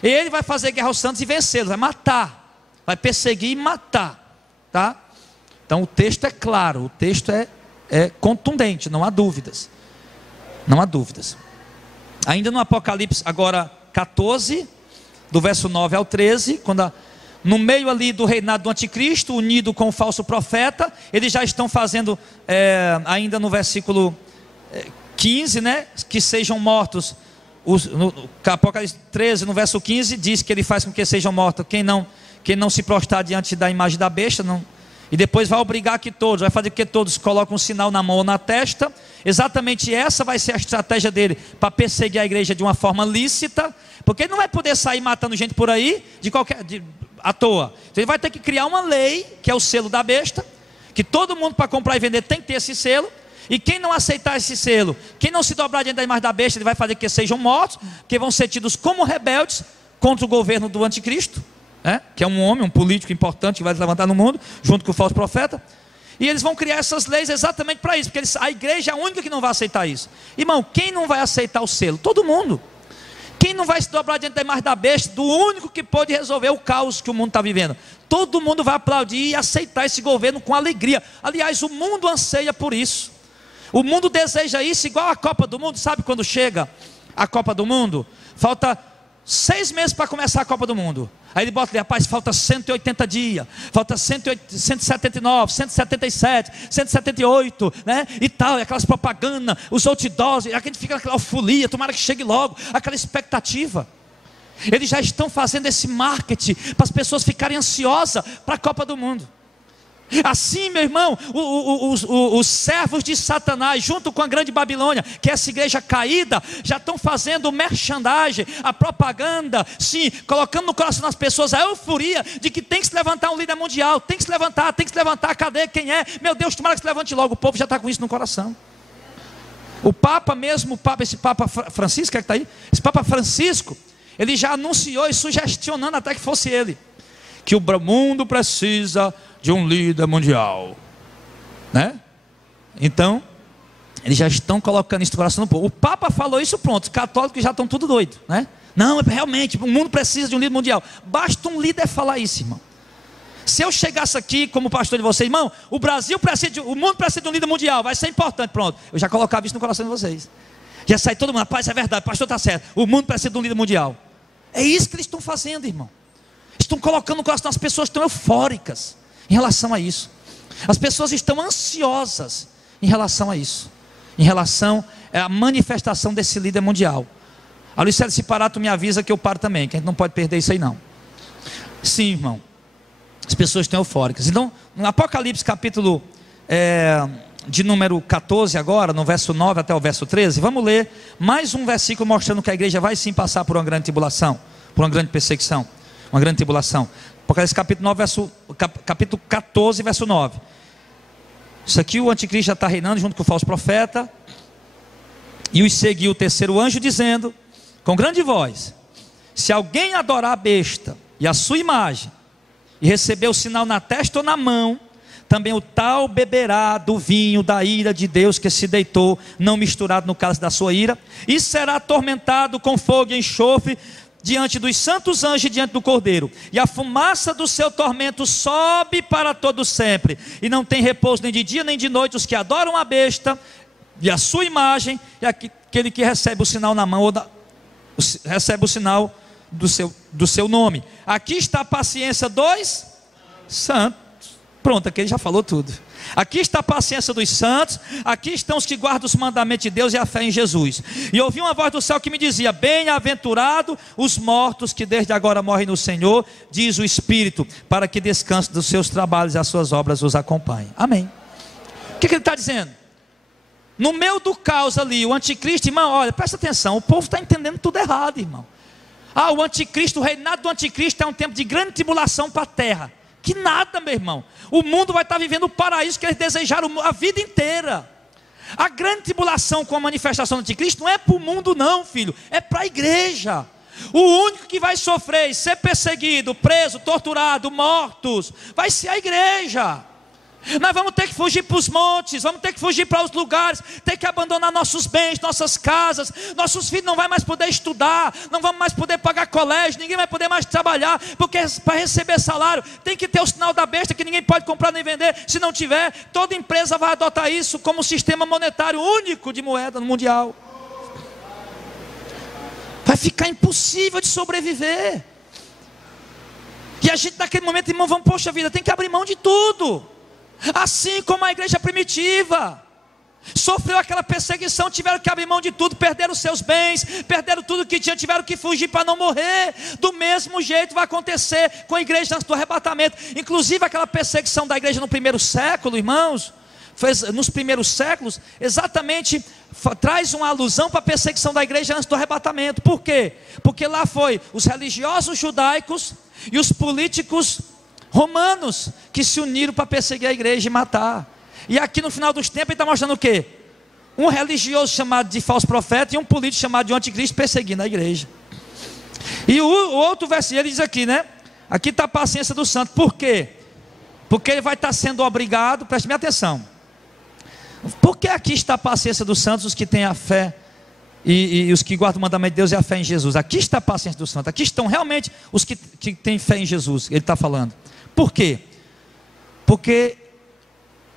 Ele vai fazer guerra aos santos e vencê-los, vai matar, vai perseguir e matar, tá? Então o texto é claro, o texto é contundente, não há dúvidas. Não há dúvidas. Ainda no Apocalipse agora 14, do verso 9 ao 13, quando no meio ali do reinado do anticristo, unido com o falso profeta. Eles já estão fazendo, ainda no versículo 15, né? Que sejam mortos. No Apocalipse 13, no verso 15, diz que ele faz com que sejam mortos quem não se prostrar diante da imagem da besta, não. E depois vai obrigar que todos, vai fazer que todos coloquem um sinal na mão ou na testa. Exatamente essa vai ser a estratégia dele para perseguir a igreja de uma forma lícita, porque ele não vai poder sair matando gente por aí à toa. Então ele vai ter que criar uma lei, que é o selo da besta, que todo mundo para comprar e vender tem que ter esse selo. E quem não aceitar esse selo, quem não se dobrar diante da imagem da besta, ele vai fazer que sejam mortos, que vão ser tidos como rebeldes contra o governo do anticristo, que é um homem, um político importante que vai se levantar no mundo, junto com o falso profeta. E eles vão criar essas leis exatamente para isso, porque a igreja é a única que não vai aceitar isso. Irmão, quem não vai aceitar o selo? Todo mundo. Quem não vai se dobrar diante da imagem da besta, do único que pode resolver o caos que o mundo está vivendo? Todo mundo vai aplaudir e aceitar esse governo com alegria. Aliás, o mundo anseia por isso. O mundo deseja isso igual a Copa do Mundo. Sabe quando chega a Copa do Mundo? Falta 6 meses para começar a Copa do Mundo. Aí ele bota ali, rapaz, falta 180 dias, falta 179, 177, 178, né? E tal, e aquelas propagandas, os outdoors, a gente fica naquela folia, tomara que chegue logo, aquela expectativa. Eles já estão fazendo esse marketing para as pessoas ficarem ansiosas para a Copa do Mundo. Assim, meu irmão, os servos de Satanás, junto com a grande Babilônia, que é essa igreja caída, já estão fazendo o merchandising, a propaganda, sim, colocando no coração das pessoas a euforia de que tem que se levantar um líder mundial, tem que se levantar, cadê, quem é? Meu Deus, tomara que se levante logo. O povo já está com isso no coração. O Papa mesmo, esse Papa Francisco, que está aí, esse Papa Francisco, ele já anunciou e sugestionando até que fosse ele, que o mundo precisa de um líder mundial, né? Então, eles já estão colocando isso no coração do povo. O Papa falou isso, pronto, os católicos já estão tudo doidos, né? Não, realmente, o mundo precisa de um líder mundial. Basta um líder falar isso, irmão. Se eu chegasse aqui como pastor de vocês, irmão, o mundo precisa de um líder mundial, vai ser importante, pronto. Eu já colocava isso no coração de vocês. Já sai todo mundo, rapaz, é verdade, o pastor está certo, o mundo precisa de um líder mundial. É isso que eles estão fazendo, irmão. Estão colocando no coração, as pessoas estão eufóricas em relação a isso. As pessoas estão ansiosas em relação a isso, em relação à manifestação desse líder mundial. A Luciana, se parar, tu me avisa que eu paro também, que a gente não pode perder isso aí não. Sim, irmão, as pessoas estão eufóricas. Então, no Apocalipse capítulo de número 14 agora, no verso 9 até o verso 13, vamos ler mais um versículo mostrando que a igreja vai sim passar por uma grande tribulação, por uma grande perseguição, uma grande tribulação. Apocalipse capítulo 14, verso 9. Isso aqui, o anticristo já está reinando junto com o falso profeta. E os seguiu o terceiro anjo dizendo, com grande voz: se alguém adorar a besta e a sua imagem, e receber o sinal na testa ou na mão, também o tal beberá do vinho da ira de Deus que se deitou, não misturado no cálice da sua ira, e será atormentado com fogo e enxofre diante dos santos anjos e diante do Cordeiro, e a fumaça do seu tormento sobe para todo sempre, e não tem repouso nem de dia nem de noite os que adoram a besta e a sua imagem, e aquele que recebe o sinal na mão, recebe o sinal do seu nome. Aqui está a paciência dos santos. Pronto, aqui ele já falou tudo. Aqui está a paciência dos santos, aqui estão os que guardam os mandamentos de Deus e a fé em Jesus. E ouvi uma voz do céu que me dizia: bem-aventurado os mortos que desde agora morrem no Senhor, diz o Espírito, para que descansem dos seus trabalhos e as suas obras os acompanhem. Amém. O que ele está dizendo? No meio do caos ali, o anticristo, irmão, olha, presta atenção, o povo está entendendo tudo errado, irmão. O anticristo, o reinado do anticristo é um tempo de grande tribulação para a terra. Que nada, meu irmão. O mundo vai estar vivendo o paraíso que eles desejaram a vida inteira. A grande tribulação com a manifestação do anticristo não é para o mundo não, filho, é para a igreja. O único que vai sofrer, ser perseguido, preso, torturado, mortos, vai ser a igreja. Nós vamos ter que fugir para os montes, vamos ter que fugir para os lugares, ter que abandonar nossos bens, nossas casas. Nossos filhos não vão mais poder estudar, não vão mais poder pagar colégio, ninguém vai poder mais trabalhar, porque para receber salário tem que ter o sinal da besta que ninguém pode comprar nem vender. Se não tiver, toda empresa vai adotar isso como sistema monetário único de moeda no mundial. Vai ficar impossível de sobreviver. E a gente naquele momento, irmão, vamos, poxa vida, tem que abrir mão de tudo. Assim como a igreja primitiva sofreu aquela perseguição, tiveram que abrir mão de tudo, perderam seus bens, perderam tudo que tinham, tiveram que fugir para não morrer. Do mesmo jeito vai acontecer com a igreja antes do arrebatamento. Inclusive aquela perseguição da igreja no primeiro século, irmãos, nos primeiros séculos, exatamente traz uma alusão para a perseguição da igreja antes do arrebatamento. Por quê? Porque lá foi os religiosos judaicos e os políticos romanos que se uniram para perseguir a igreja e matar. E aqui no final dos tempos ele está mostrando o quê? Um religioso chamado de falso profeta e um político chamado de anticristo perseguindo a igreja. E o outro versículo, ele diz aqui, né? Aqui está a paciência do santo. Por quê? Porque ele vai estar sendo obrigado, preste minha atenção. Por que aqui está a paciência dos santos, os que têm a fé e os que guardam o mandamento de Deus e a fé em Jesus? Aqui está a paciência dos santos. Aqui estão realmente os que têm fé em Jesus, ele está falando. Por quê? Porque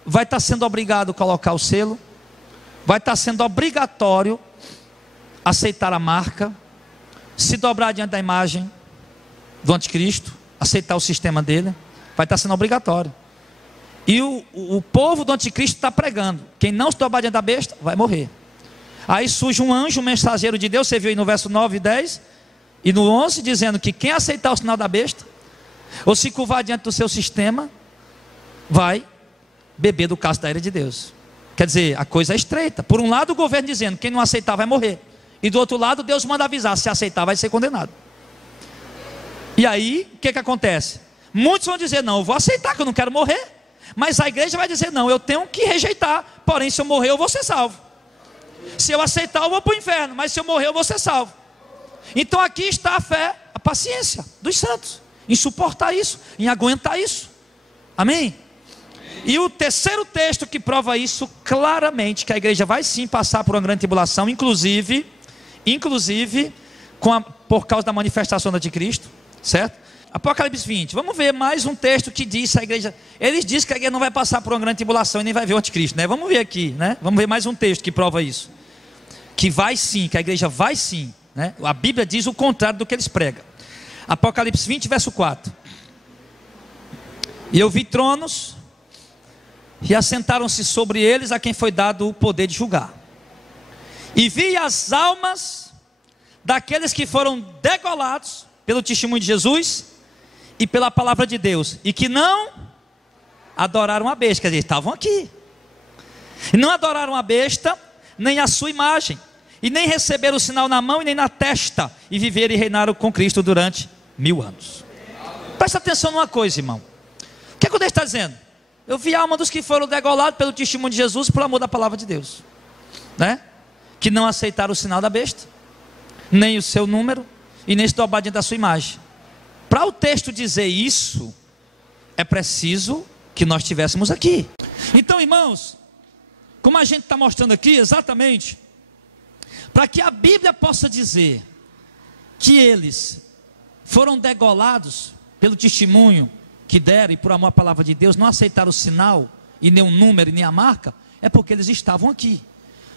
vai estar sendo obrigado a colocar o selo, vai estar sendo obrigatório aceitar a marca, se dobrar diante da imagem do anticristo, aceitar o sistema dele, vai estar sendo obrigatório. E o povo do anticristo está pregando: quem não se dobrar diante da besta, vai morrer. Aí surge um anjo, um mensageiro de Deus, você viu aí no verso 9 e 10, e no 11, dizendo que quem aceitar o sinal da besta, ou se curvar diante do seu sistema, vai beber do cálice da ira de Deus. Quer dizer, a coisa é estreita. Por um lado o governo dizendo, quem não aceitar vai morrer. E do outro lado Deus manda avisar, se aceitar vai ser condenado. E aí, o que acontece? Muitos vão dizer, não, eu vou aceitar que eu não quero morrer. Mas a igreja vai dizer, não, eu tenho que rejeitar. Porém, se eu morrer eu vou ser salvo. Se eu aceitar eu vou para o inferno, mas se eu morrer eu vou ser salvo. Então aqui está a fé, a paciência dos santos, em suportar isso, em aguentar isso. Amém? E o terceiro texto que prova isso claramente, que a igreja vai sim passar por uma grande tribulação, inclusive por causa da manifestação do anticristo, certo? Apocalipse 20, vamos ver mais um texto que diz a igreja, eles dizem que a igreja não vai passar por uma grande tribulação e nem vai ver o anticristo, né? Vamos ver aqui, né? Vamos ver mais um texto que prova isso, que vai sim, que a igreja vai sim, né? A Bíblia diz o contrário do que eles pregam. Apocalipse 20, verso 4. E eu vi tronos, e assentaram-se sobre eles a quem foi dado o poder de julgar. E vi as almas daqueles que foram degolados pelo testemunho de Jesus e pela palavra de Deus, e que não adoraram a besta, quer dizer, estavam aqui, e não adoraram a besta, nem a sua imagem, e nem receberam o sinal na mão e nem na testa, e viveram e reinaram com Cristo durante 1000 anos. Presta atenção numa coisa, irmão. O que é que o texto está dizendo? Eu vi a alma dos que foram degolados pelo testemunho de Jesus, por amor da palavra de Deus, né? Que não aceitaram o sinal da besta, nem o seu número, e nem se dobraram diante da sua imagem. Para o texto dizer isso, é preciso que nós estivéssemos aqui. Então, irmãos, como a gente está mostrando aqui, exatamente, para que a Bíblia possa dizer que eles foram degolados pelo testemunho que deram, e por amor à palavra de Deus, não aceitaram o sinal, e nem o número, e nem a marca, é porque eles estavam aqui.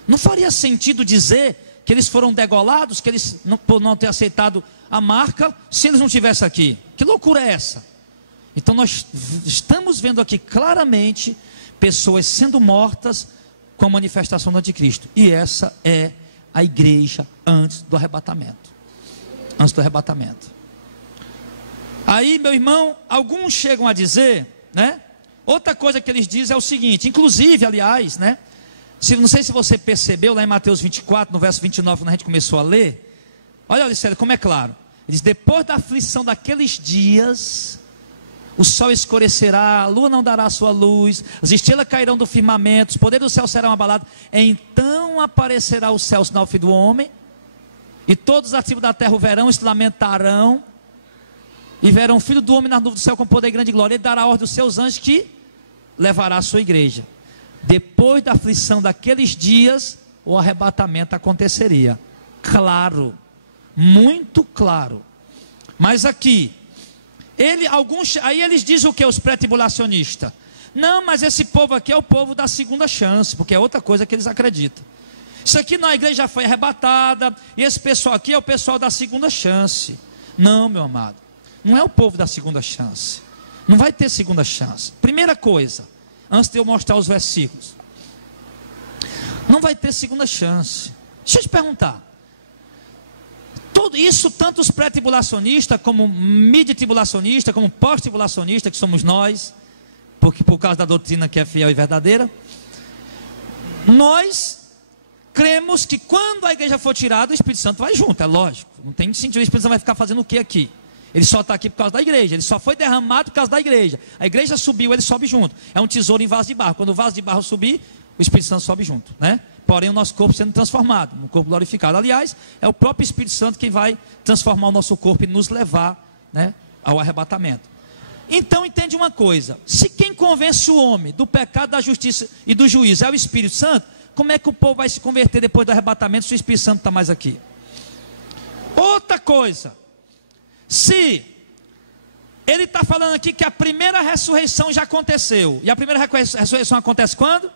Não faria sentido dizer que eles foram degolados, que eles, por não ter aceitado a marca, se eles não estivessem aqui. Que loucura é essa? Então nós estamos vendo aqui claramente pessoas sendo mortas com a manifestação do anticristo. E essa é a igreja antes do arrebatamento. Antes do arrebatamento. Aí, meu irmão, alguns chegam a dizer, né? Outra coisa que eles dizem é o seguinte, inclusive, aliás, né? Não sei se você percebeu lá em Mateus 24, no verso 29, quando a gente começou a ler. Olha, Alicélia, como é claro. Ele diz, depois da aflição daqueles dias, o sol escurecerá, a lua não dará a sua luz, as estrelas cairão do firmamento, os poderes do céu serão abalados. Então aparecerá o céu, o sinal do Filho do Homem, e todos os ativos da terra o verão e se lamentarão, e verão o Filho do Homem na nuvem do céu com poder e grande glória. Ele dará a ordem aos seus anjos que levará a sua igreja. Depois da aflição daqueles dias, o arrebatamento aconteceria. Claro, muito claro. Mas aqui, aí eles dizem o que? Os pré-tribulacionistas. Não, mas esse povo aqui é o povo da segunda chance, porque é outra coisa que eles acreditam. Isso aqui na igreja já foi arrebatada, e esse pessoal aqui é o pessoal da segunda chance. Não, meu amado. não é o povo da segunda chance. Não vai ter segunda chance. Primeira coisa, antes de eu mostrar os versículos, não vai ter segunda chance. Deixa eu te perguntar. Tudo isso, tanto os pré-tribulacionistas, como mid-tribulacionistas, como pós-tribulacionistas, que somos nós, porque por causa da doutrina que é fiel e verdadeira, nós cremos que quando a igreja for tirada, o Espírito Santo vai junto, é lógico. Não tem sentido, o Espírito Santo vai ficar fazendo o que aqui? Ele só está aqui por causa da igreja, ele só foi derramado por causa da igreja. A igreja subiu, ele sobe junto. É um tesouro em vaso de barro. Quando o vaso de barro subir, o Espírito Santo sobe junto, né? Porém o nosso corpo sendo transformado, um corpo glorificado. Aliás, é o próprio Espírito Santo quem vai transformar o nosso corpo e nos levar, né, ao arrebatamento. Então entende uma coisa: se quem convence o homem do pecado, da justiça e do juízo é o Espírito Santo, como é que o povo vai se converter depois do arrebatamento se o Espírito Santo está mais aqui? Outra coisa, se ele está falando aqui que a primeira ressurreição já aconteceu, e a primeira ressurreição acontece quando?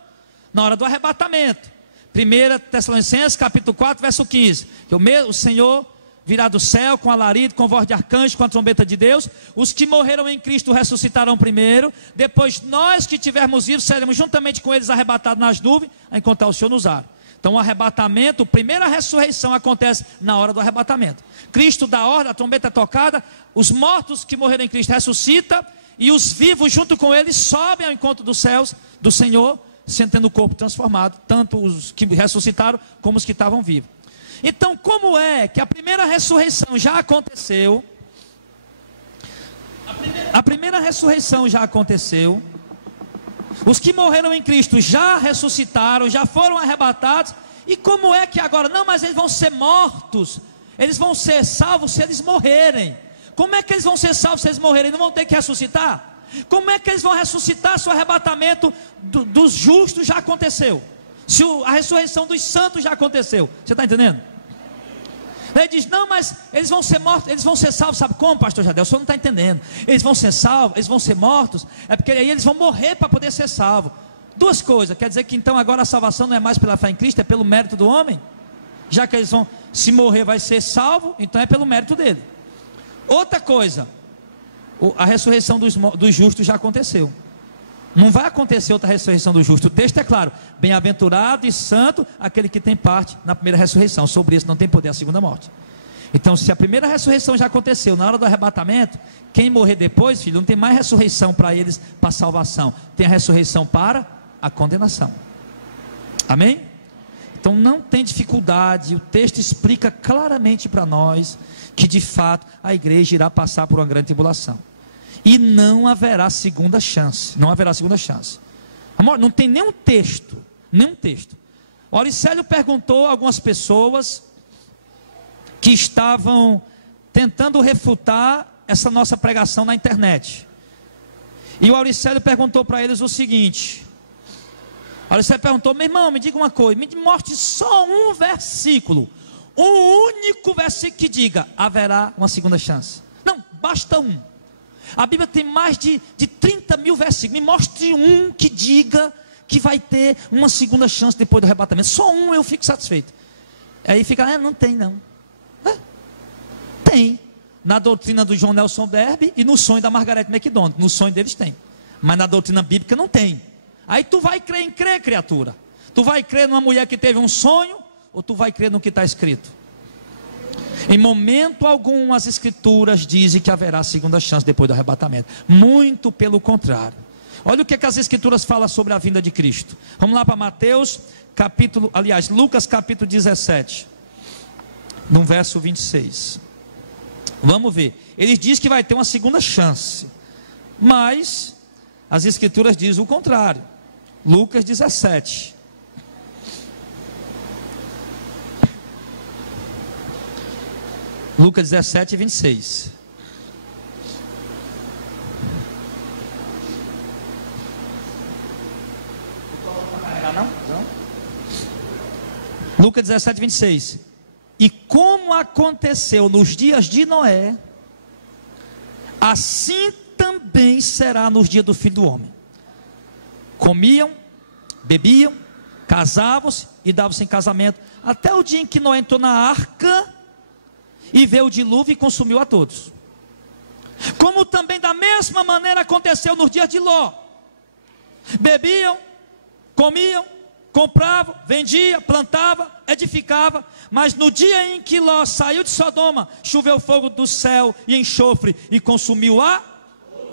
Na hora do arrebatamento. 1 Tessalonicenses capítulo 4 verso 15, que o Senhor virá do céu com alarido, com voz de arcanjo, com a trombeta de Deus. Os que morreram em Cristo ressuscitarão primeiro, depois nós que tivermos vivos seremos juntamente com eles arrebatados nas nuvens, a encontrar o Senhor nos ares. Então o arrebatamento, a primeira ressurreição acontece na hora do arrebatamento. Cristo dá ordem, a trombeta é tocada, os mortos que morreram em Cristo ressuscitam, e os vivos junto com eles sobem ao encontro dos céus do Senhor, sendo o corpo transformado, tanto os que ressuscitaram como os que estavam vivos. Então, como é que a primeira ressurreição já aconteceu? A primeira ressurreição já aconteceu. Os que morreram em Cristo já ressuscitaram, já foram arrebatados. E como é que agora? Não, mas eles vão ser mortos. Eles vão ser salvos se eles morrerem. Como é que eles vão ser salvos se eles morrerem? Não vão ter que ressuscitar? Como é que eles vão ressuscitar se o arrebatamento dos justos já aconteceu? Se a ressurreição dos santos já aconteceu? Você está entendendo? Ele diz, não, mas eles vão ser mortos, eles vão ser salvos, sabe como, pastor Jadel? O senhor não está entendendo. Eles vão ser salvos, eles vão ser mortos, é porque aí eles vão morrer para poder ser salvos. Duas coisas, quer dizer que então agora a salvação não é mais pela fé em Cristo, é pelo mérito do homem? Já que eles vão, se morrer vai ser salvo, então é pelo mérito dele. Outra coisa, a ressurreição dos justos já aconteceu. Não vai acontecer outra ressurreição do justo. O texto é claro: bem-aventurado e santo aquele que tem parte na primeira ressurreição. Sobre isso não tem poder a segunda morte. Então, se a primeira ressurreição já aconteceu na hora do arrebatamento, quem morrer depois, filho, não tem mais ressurreição para eles, para salvação. Tem a ressurreição para a condenação. Amém? Então não tem dificuldade. O texto explica claramente para nós que de fato a igreja irá passar por uma grande tribulação. E não haverá segunda chance. Não haverá segunda chance. Amor, não tem nenhum texto. Nenhum texto. O Auricélio perguntou a algumas pessoas que estavam tentando refutar essa nossa pregação na internet. E o Auricélio perguntou para eles o seguinte. O Auricélio perguntou: meu irmão, me diga uma coisa, me mostre só um versículo. Um único versículo que diga: haverá uma segunda chance. Não, basta um. A Bíblia tem mais de 30 mil versículos. Me mostre um que diga que vai ter uma segunda chance depois do arrebatamento. Só um eu fico satisfeito. Aí fica, não tem não. Tem. Na doutrina do John Nelson Darby e no sonho da Margaret MacDonald. No sonho deles tem. Mas na doutrina bíblica não tem. Aí tu vai crer em crer, criatura. Tu vai crer numa mulher que teve um sonho, ou tu vai crer no que está escrito? Em momento algum as escrituras dizem que haverá segunda chance depois do arrebatamento. Muito pelo contrário. Olha o que as escrituras falam sobre a vinda de Cristo. Vamos lá para Lucas capítulo 17, no verso 26. Vamos ver. Ele diz que vai ter uma segunda chance, mas as escrituras dizem o contrário. Lucas 17. Lucas 17, 26. Lucas 17, 26. E como aconteceu nos dias de Noé, assim também será nos dias do Filho do Homem. Comiam, bebiam, casavam-se e davam-se em casamento, até o dia em que Noé entrou na arca e veio o dilúvio e consumiu a todos. Como também da mesma maneira aconteceu nos dias de Ló. Bebiam, comiam, compravam, vendia, plantava, edificava. Mas no dia em que Ló saiu de Sodoma, choveu fogo do céu e enxofre e consumiu a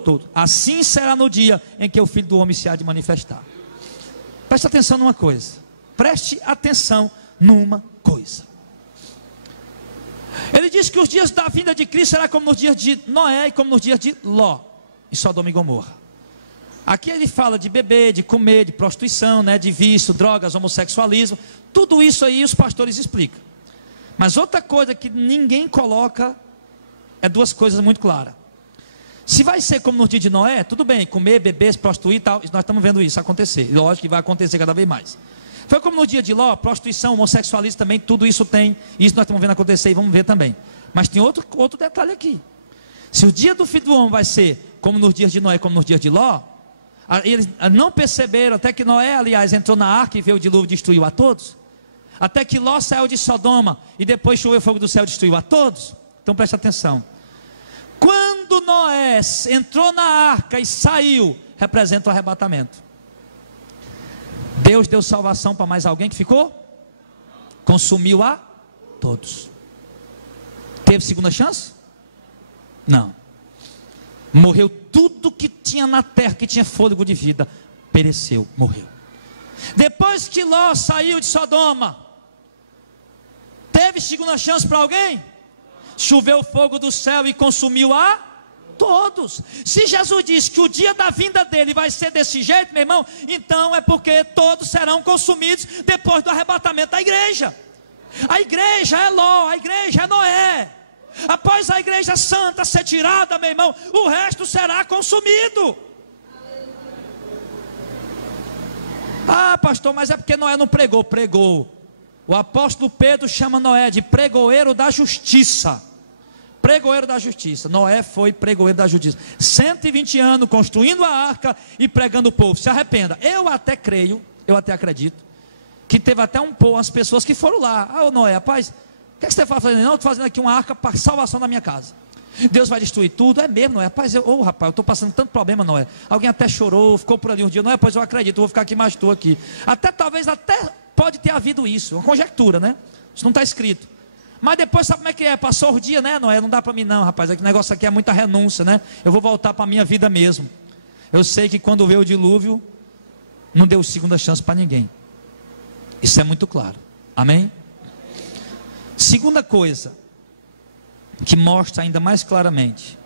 tudo. Assim será no dia em que o Filho do Homem se há de manifestar. Preste atenção numa coisa. Preste atenção numa coisa. Ele diz que os dias da vinda de Cristo será como nos dias de Noé e como nos dias de Ló, em Sodoma e Gomorra. Aqui ele fala de beber, de comer, de prostituição, né, de vício, drogas, homossexualismo. Tudo isso aí os pastores explicam. Mas outra coisa que ninguém coloca é duas coisas muito claras. Se vai ser como nos dias de Noé, tudo bem, comer, beber, se prostituir e tal, nós estamos vendo isso acontecer. Lógico que vai acontecer cada vez mais. Foi como no dia de Ló, prostituição, homossexualismo também, tudo isso tem. Isso nós estamos vendo acontecer e vamos ver também. Mas tem outro detalhe aqui. Se o dia do Filho do Homem vai ser como nos dias de Noé, como nos dias de Ló, eles não perceberam, até que Noé, aliás, entrou na arca e veio o dilúvio e destruiu a todos. Até que Ló saiu de Sodoma e depois choveu fogo do céu e destruiu a todos. Então preste atenção. Quando Noé entrou na arca e saiu, representa o arrebatamento. Deus deu salvação para mais alguém que ficou? Consumiu a todos. Teve segunda chance? Não. Morreu tudo que tinha na terra, que tinha fôlego de vida. Pereceu, morreu. Depois que Ló saiu de Sodoma, teve segunda chance para alguém? Choveu fogo do céu e consumiu a todos. Se Jesus disse que o dia da vinda dele vai ser desse jeito, meu irmão, então é porque todos serão consumidos depois do arrebatamento da igreja. A igreja é Ló, a igreja é Noé. Após a igreja santa ser tirada, meu irmão, o resto será consumido. Ah, pastor, mas é porque Noé não pregou. Pregou. O apóstolo Pedro chama Noé de pregoeiro da justiça. Pregoeiro da justiça. Noé foi pregoeiro da justiça. 120 anos construindo a arca e pregando o povo. Se arrependa. Eu até creio, eu até acredito, que teve até umas pessoas que foram lá. Ah, Noé, rapaz, o que você está fazendo? Não, estou fazendo aqui uma arca para salvação da minha casa. Deus vai destruir tudo. É mesmo, Noé? Rapaz, eu estou passando tanto problema, Noé. Alguém até chorou, ficou por ali um dia. Noé, pois eu acredito, eu vou ficar aqui, mas estou aqui. Talvez pode ter havido isso. Uma conjectura, né? Isso não está escrito. Mas depois sabe como é que é? Passou o dia, né, Noé? Não dá para mim não, rapaz. O negócio aqui é muita renúncia, né? Eu vou voltar para a minha vida mesmo. Eu sei que quando veio o dilúvio, não deu segunda chance para ninguém. Isso é muito claro. Amém? Segunda coisa, que mostra ainda mais claramente,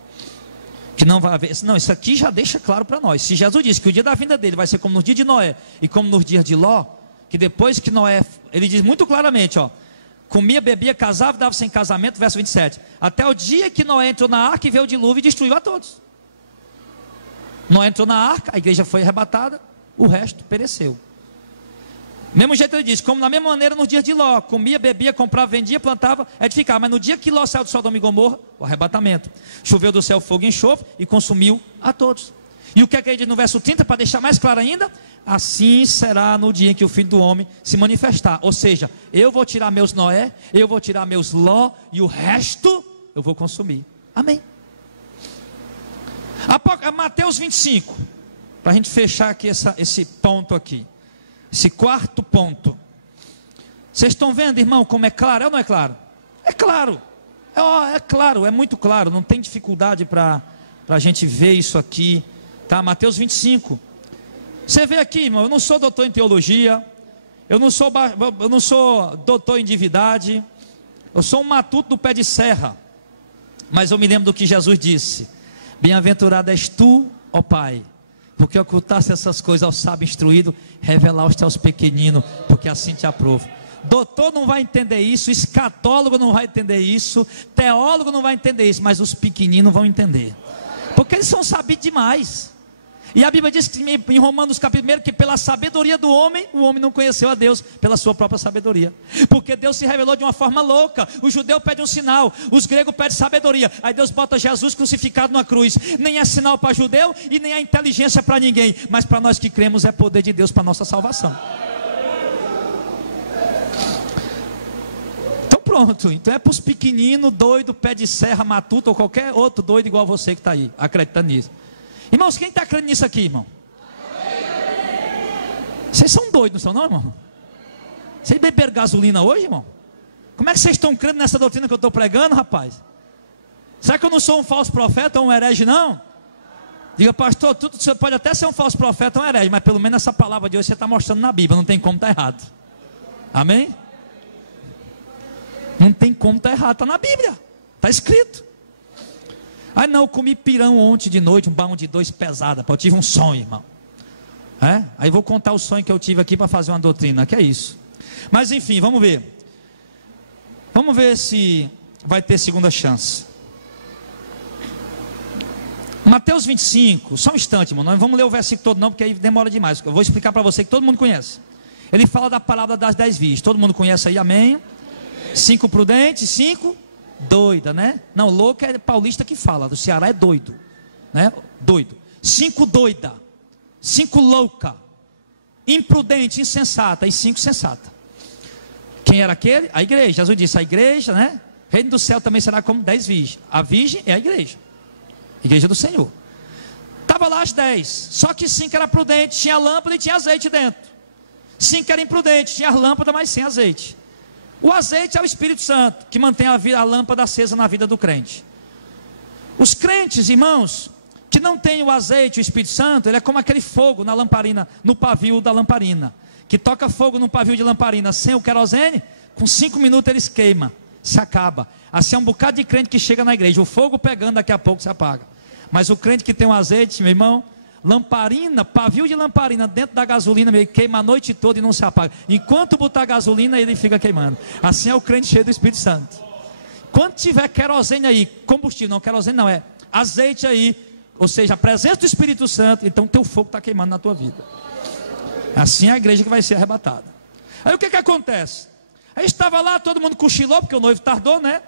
que não vai haver. Não, isso aqui já deixa claro para nós. Se Jesus disse que o dia da vinda dele vai ser como nos dias de Noé e como nos dias de Ló, que depois que Noé, ele diz muito claramente, ó. Comia, bebia, casava, dava sem casamento, verso 27. Até o dia que Noé entrou na arca e veio o dilúvio e destruiu a todos. Noé entrou na arca, a igreja foi arrebatada, o resto pereceu. Mesmo jeito ele diz, como na mesma maneira nos dias de Ló, comia, bebia, comprava, vendia, plantava, edificava. Mas no dia que Ló saiu de Sodoma e Gomorra, o arrebatamento. Choveu do céu fogo e enxofre e consumiu a todos. E o que é que ele diz no verso 30, para deixar mais claro ainda? Assim será no dia em que o Filho do Homem se manifestar. Ou seja, eu vou tirar meus Noé, eu vou tirar meus Ló, e o resto eu vou consumir. Amém. Mateus 25, para a gente fechar aqui esse ponto aqui. Esse quarto ponto. Vocês estão vendo, irmão, como é claro? É ou não é claro? É claro. É claro, é muito claro. Não tem dificuldade para a gente ver isso aqui. Tá? Mateus 25. Você vê aqui, irmão, eu não sou doutor em teologia, eu não sou doutor em divindade, eu sou um matuto do pé de serra, mas eu me lembro do que Jesus disse: bem-aventurado és tu, ó Pai, porque ocultaste essas coisas ao sábio instruído, revelaste aos pequeninos, porque assim te aprovo. Doutor não vai entender isso, escatólogo não vai entender isso, teólogo não vai entender isso, mas os pequeninos vão entender, porque eles são sabidos demais. E a Bíblia diz que, em Romanos capítulo 1, que pela sabedoria do homem, o homem não conheceu a Deus pela sua própria sabedoria. Porque Deus se revelou de uma forma louca. O judeu pede um sinal, os gregos pedem sabedoria. Aí Deus bota Jesus crucificado na cruz. Nem é sinal para judeu e nem é inteligência para ninguém. Mas para nós que cremos é poder de Deus para nossa salvação. Então pronto. Então é para os pequeninos, doido, pé de serra, matuto ou qualquer outro doido igual você que está aí, acreditando nisso. Irmãos, quem está acreditando nisso aqui, irmão? Vocês são doidos, não são não, irmão? Vocês beberam gasolina hoje, irmão? Como é que vocês estão crendo nessa doutrina que eu estou pregando, rapaz? Será que eu não sou um falso profeta ou um herege, não? Diga, pastor, você pode até ser um falso profeta ou um herege, mas pelo menos essa palavra de hoje você está mostrando na Bíblia, não tem como estar errado. Amém? Não tem como estar errado, está na Bíblia, está escrito. Ah não, eu comi pirão ontem de noite, um balão de 2 pesada, eu tive um sonho, irmão. Aí vou contar o sonho que eu tive aqui para fazer uma doutrina, que é isso. Mas enfim, vamos ver. Vamos ver se vai ter segunda chance. Mateus 25, só um instante, irmão. Não vamos ler o versículo todo não, porque aí demora demais. Eu vou explicar para você que todo mundo conhece. Ele fala da palavra das 10 virgens. Todo mundo conhece aí, amém? 5 prudentes, 5 doida, né? Não, louco é paulista que fala, do Ceará é doido, né? Doido. 5 doida, 5 louca, imprudente, insensata e 5 sensata. Quem era aquele? A igreja. Jesus disse, a igreja, né? Reino do céu também será como 10 virgens. A virgem é a igreja. Igreja do Senhor. Estava lá as 10. Só que 5 era prudente, tinha lâmpada e tinha azeite dentro. 5 era imprudente, tinha lâmpada, mas sem azeite. O azeite é o Espírito Santo, que mantém a lâmpada acesa na vida do crente. Os crentes, irmãos, que não têm o azeite, o Espírito Santo, ele é como aquele fogo na lamparina, no pavio da lamparina, que toca fogo no pavio de lamparina sem o querosene, com 5 minutos eles queimam, se acaba. Assim é um bocado de crente que chega na igreja, o fogo pegando, daqui a pouco se apaga. Mas o crente que tem um azeite, meu irmão, lamparina, pavio de lamparina dentro da gasolina, ele queima a noite toda e não se apaga. Enquanto botar gasolina, ele fica queimando. Assim é o crente cheio do Espírito Santo. Quando tiver querosene aí, combustível, não, querosene não, é azeite aí, ou seja, a presença do Espírito Santo, então teu fogo está queimando na tua vida. Assim é a igreja que vai ser arrebatada. Aí o que acontece? Aí estava lá, todo mundo cochilou, porque o noivo tardou, né?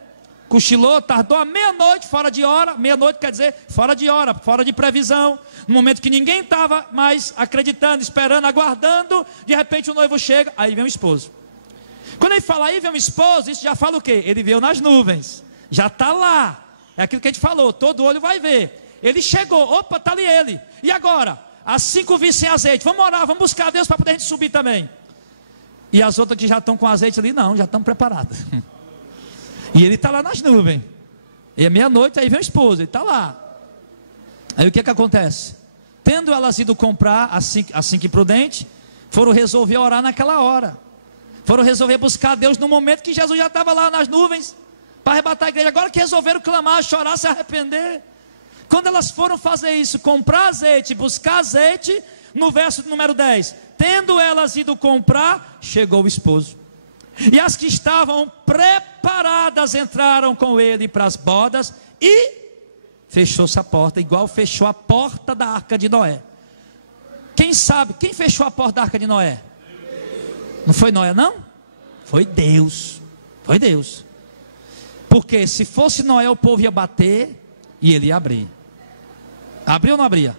Cochilou, tardou a meia-noite, fora de hora. Meia-noite quer dizer fora de hora, fora de previsão. No momento que ninguém estava mais acreditando, esperando, aguardando, de repente o noivo chega, aí vem o esposo. Quando ele fala aí vem o esposo, isso já fala o quê? Ele veio nas nuvens, já está lá. É aquilo que a gente falou, todo olho vai ver. Ele chegou, opa, está ali ele. E agora? As 5 virgens sem azeite, vamos orar, vamos buscar a Deus para poder a gente subir também. E as outras que já estão com azeite ali, não, já estão preparadas. E ele está lá nas nuvens. E é meia-noite, aí vem o esposo, ele está lá. Aí o que acontece? Tendo elas ido comprar, assim que prudente, foram resolver orar naquela hora. Foram resolver buscar a Deus no momento que Jesus já estava lá nas nuvens, para arrebatar a igreja. Agora que resolveram clamar, chorar, se arrepender. Quando elas foram fazer isso, comprar azeite, buscar azeite, no verso número 10, tendo elas ido comprar, chegou o esposo. E as que estavam preparadas entraram com ele para as bodas e fechou-se a porta, igual fechou a porta da arca de Noé. Quem sabe, quem fechou a porta da arca de Noé? Não foi Noé não? Foi Deus. Foi Deus. Porque se fosse Noé, o povo ia bater e ele ia abrir. Abriu ou não abria?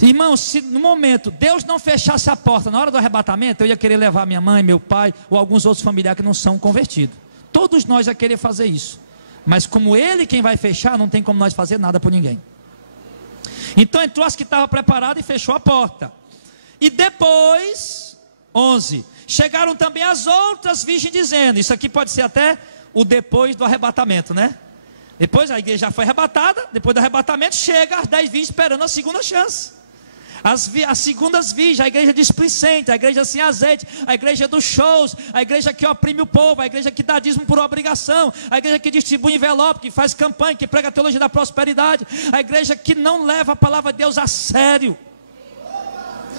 Irmãos, se no momento Deus não fechasse a porta na hora do arrebatamento, eu ia querer levar minha mãe, meu pai ou alguns outros familiares que não são convertidos. Todos nós ia querer fazer isso. Mas como Ele quem vai fechar, não tem como nós fazer nada por ninguém. Então entrou as que estavam preparadas e fechou a porta. E depois, 11, chegaram também as outras virgens dizendo, isso aqui pode ser até o depois do arrebatamento, né? Depois a igreja já foi arrebatada, depois do arrebatamento chega as 10 virgens esperando a segunda chance. As segundas virgens, a igreja displicente, a igreja sem azeite, a igreja dos shows, a igreja que oprime o povo, a igreja que dá dízimo por obrigação, a igreja que distribui envelope, que faz campanha, que prega a teologia da prosperidade, a igreja que não leva a palavra de Deus a sério.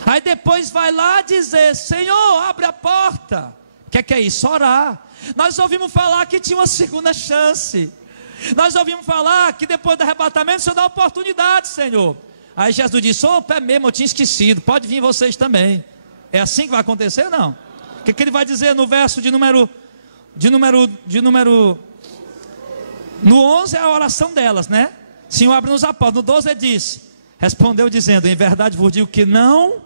Aí depois vai lá dizer, Senhor, abre a porta. O que é isso? Orar. Nós ouvimos falar que tinha uma segunda chance. Nós ouvimos falar que depois do arrebatamento o Senhor dá oportunidade, Senhor. Aí Jesus disse, opa, é mesmo, eu tinha esquecido, pode vir vocês também. É assim que vai acontecer? Não. O que ele vai dizer no verso no 11 é a oração delas, né? Senhor, abre-nos a porta. No 12 ele disse, respondeu dizendo, em verdade vos digo que não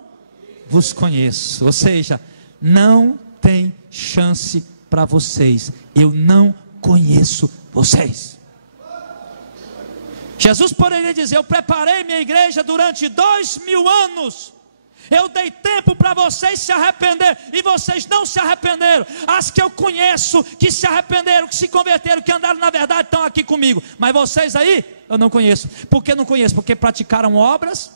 vos conheço. Ou seja, não tem chance para vocês: eu não conheço vocês. Jesus poderia dizer: eu preparei minha igreja durante 2000 anos, eu dei tempo para vocês se arrepender, e vocês não se arrependeram. As que eu conheço, que se arrependeram, que se converteram, que andaram na verdade, estão aqui comigo. Mas vocês aí, eu não conheço. Por que não conheço? Porque praticaram obras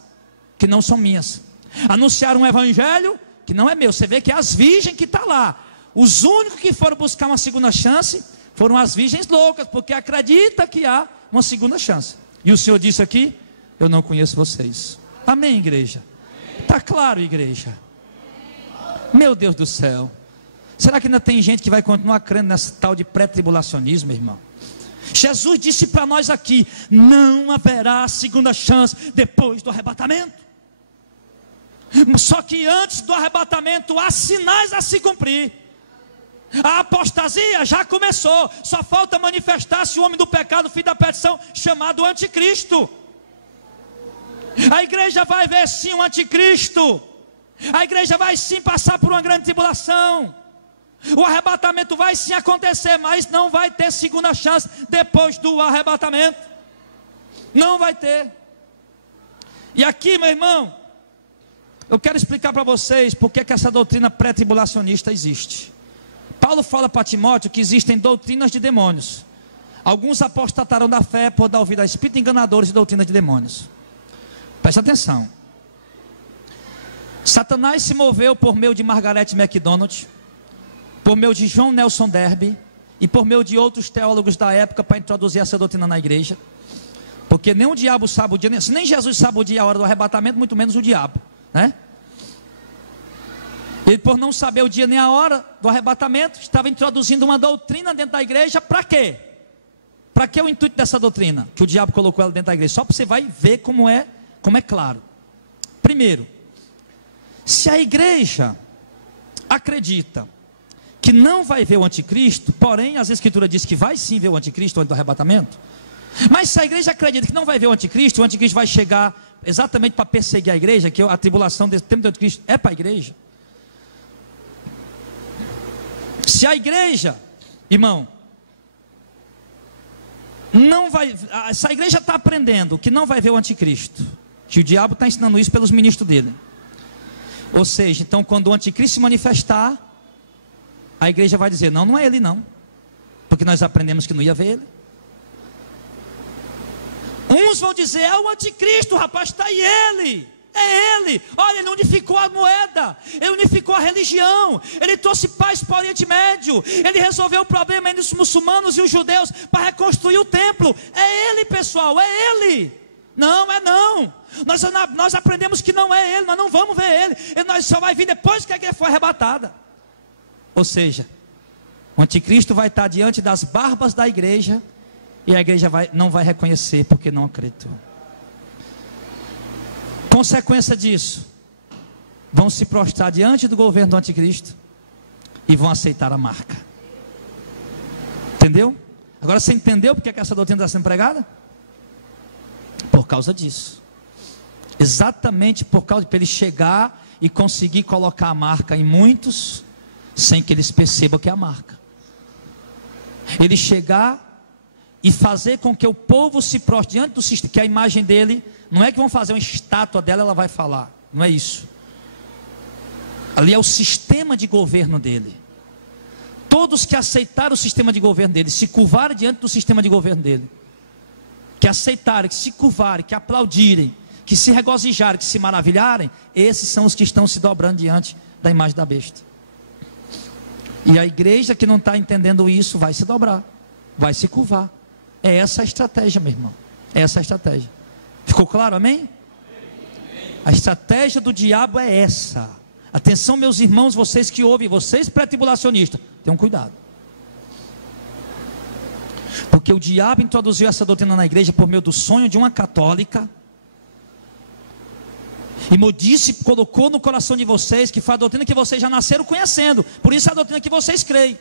que não são minhas, anunciaram um evangelho que não é meu. Você vê que é as virgens que estão lá. Os únicos que foram buscar uma segunda chance foram as virgens loucas, porque acredita que há uma segunda chance. E o Senhor disse aqui: eu não conheço vocês. Amém, igreja? Está claro, igreja? Meu Deus do céu, será que ainda tem gente que vai continuar crendo nessa tal de pré-tribulacionismo, irmão? Jesus disse para nós aqui: não haverá segunda chance depois do arrebatamento. Só que antes do arrebatamento há sinais a se cumprir. A apostasia já começou, só falta manifestar-se o homem do pecado, filho da perdição, chamado anticristo. A igreja vai ver sim o anticristo, a igreja vai sim passar por uma grande tribulação, o arrebatamento vai sim acontecer, mas não vai ter segunda chance depois do arrebatamento, não vai ter. E aqui, meu irmão, eu quero explicar para vocês por que essa doutrina pré-tribulacionista existe. Paulo fala para Timóteo que existem doutrinas de demônios. Alguns apostataram da fé por dar ouvido a espíritos enganadores e doutrinas de demônios. Presta atenção. Satanás se moveu por meio de Margaret MacDonald, por meio de John Nelson Darby e por meio de outros teólogos da época para introduzir essa doutrina na igreja. Porque nem o diabo sabe o dia, nem Jesus sabe o dia e a hora do arrebatamento, muito menos o diabo, né? Ele, por não saber o dia nem a hora do arrebatamento, estava introduzindo uma doutrina dentro da igreja. Para quê? Para que o intuito dessa doutrina? Que o diabo colocou ela dentro da igreja. Só para você vai ver como é claro. Primeiro, se a igreja acredita que não vai ver o anticristo, porém as escrituras dizem que vai sim ver o anticristo antes do arrebatamento. Mas se a igreja acredita que não vai ver o anticristo vai chegar exatamente para perseguir a igreja, que a tribulação desse tempo do anticristo é para a igreja. Se a igreja, irmão, não vai, se a igreja está aprendendo que não vai ver o anticristo, que o diabo está ensinando isso pelos ministros dele, ou seja, então quando o anticristo se manifestar, a igreja vai dizer: não é ele não, porque nós aprendemos que não ia ver ele. Uns vão dizer: é o anticristo, rapaz, está aí ele. É ele, olha, ele unificou a moeda, ele unificou a religião, ele trouxe paz para o Oriente Médio, ele resolveu o problema entre os muçulmanos e os judeus para reconstruir o templo. É ele, pessoal, é ele. Não, é não. Nós aprendemos que não é ele, nós não vamos ver ele, nós só vai vir depois que a igreja for arrebatada. Ou seja, o anticristo vai estar diante das barbas da igreja, e a igreja não vai reconhecer, porque não acreditou. Consequência disso, vão se prostrar diante do governo do anticristo e vão aceitar a marca. Entendeu? Agora você entendeu porque que essa doutrina está sendo pregada? Por causa disso. Exatamente por causa de ele chegar e conseguir colocar a marca em muitos, sem que eles percebam que é a marca. Ele chegar e fazer com que o povo se prostre diante do sistema, que a imagem dele, não é que vão fazer uma estátua dela, ela vai falar, não é isso. Ali é o sistema de governo dele. Todos que aceitaram o sistema de governo dele, se curvarem diante do sistema de governo dele, que aceitarem, que se curvarem, que aplaudirem, que se regozijarem, que se maravilharem, esses são os que estão se dobrando diante da imagem da besta. E a igreja que não está entendendo isso, vai se dobrar, vai se curvar. É essa a estratégia, meu irmão. É essa a estratégia. Ficou claro, amém? A estratégia do diabo é essa. Atenção, meus irmãos, vocês que ouvem, vocês pré-tribulacionistas, tenham cuidado. Porque o diabo introduziu essa doutrina na igreja por meio do sonho de uma católica. E disse, colocou no coração de vocês, que foi a doutrina que vocês já nasceram conhecendo. Por isso é a doutrina que vocês creem.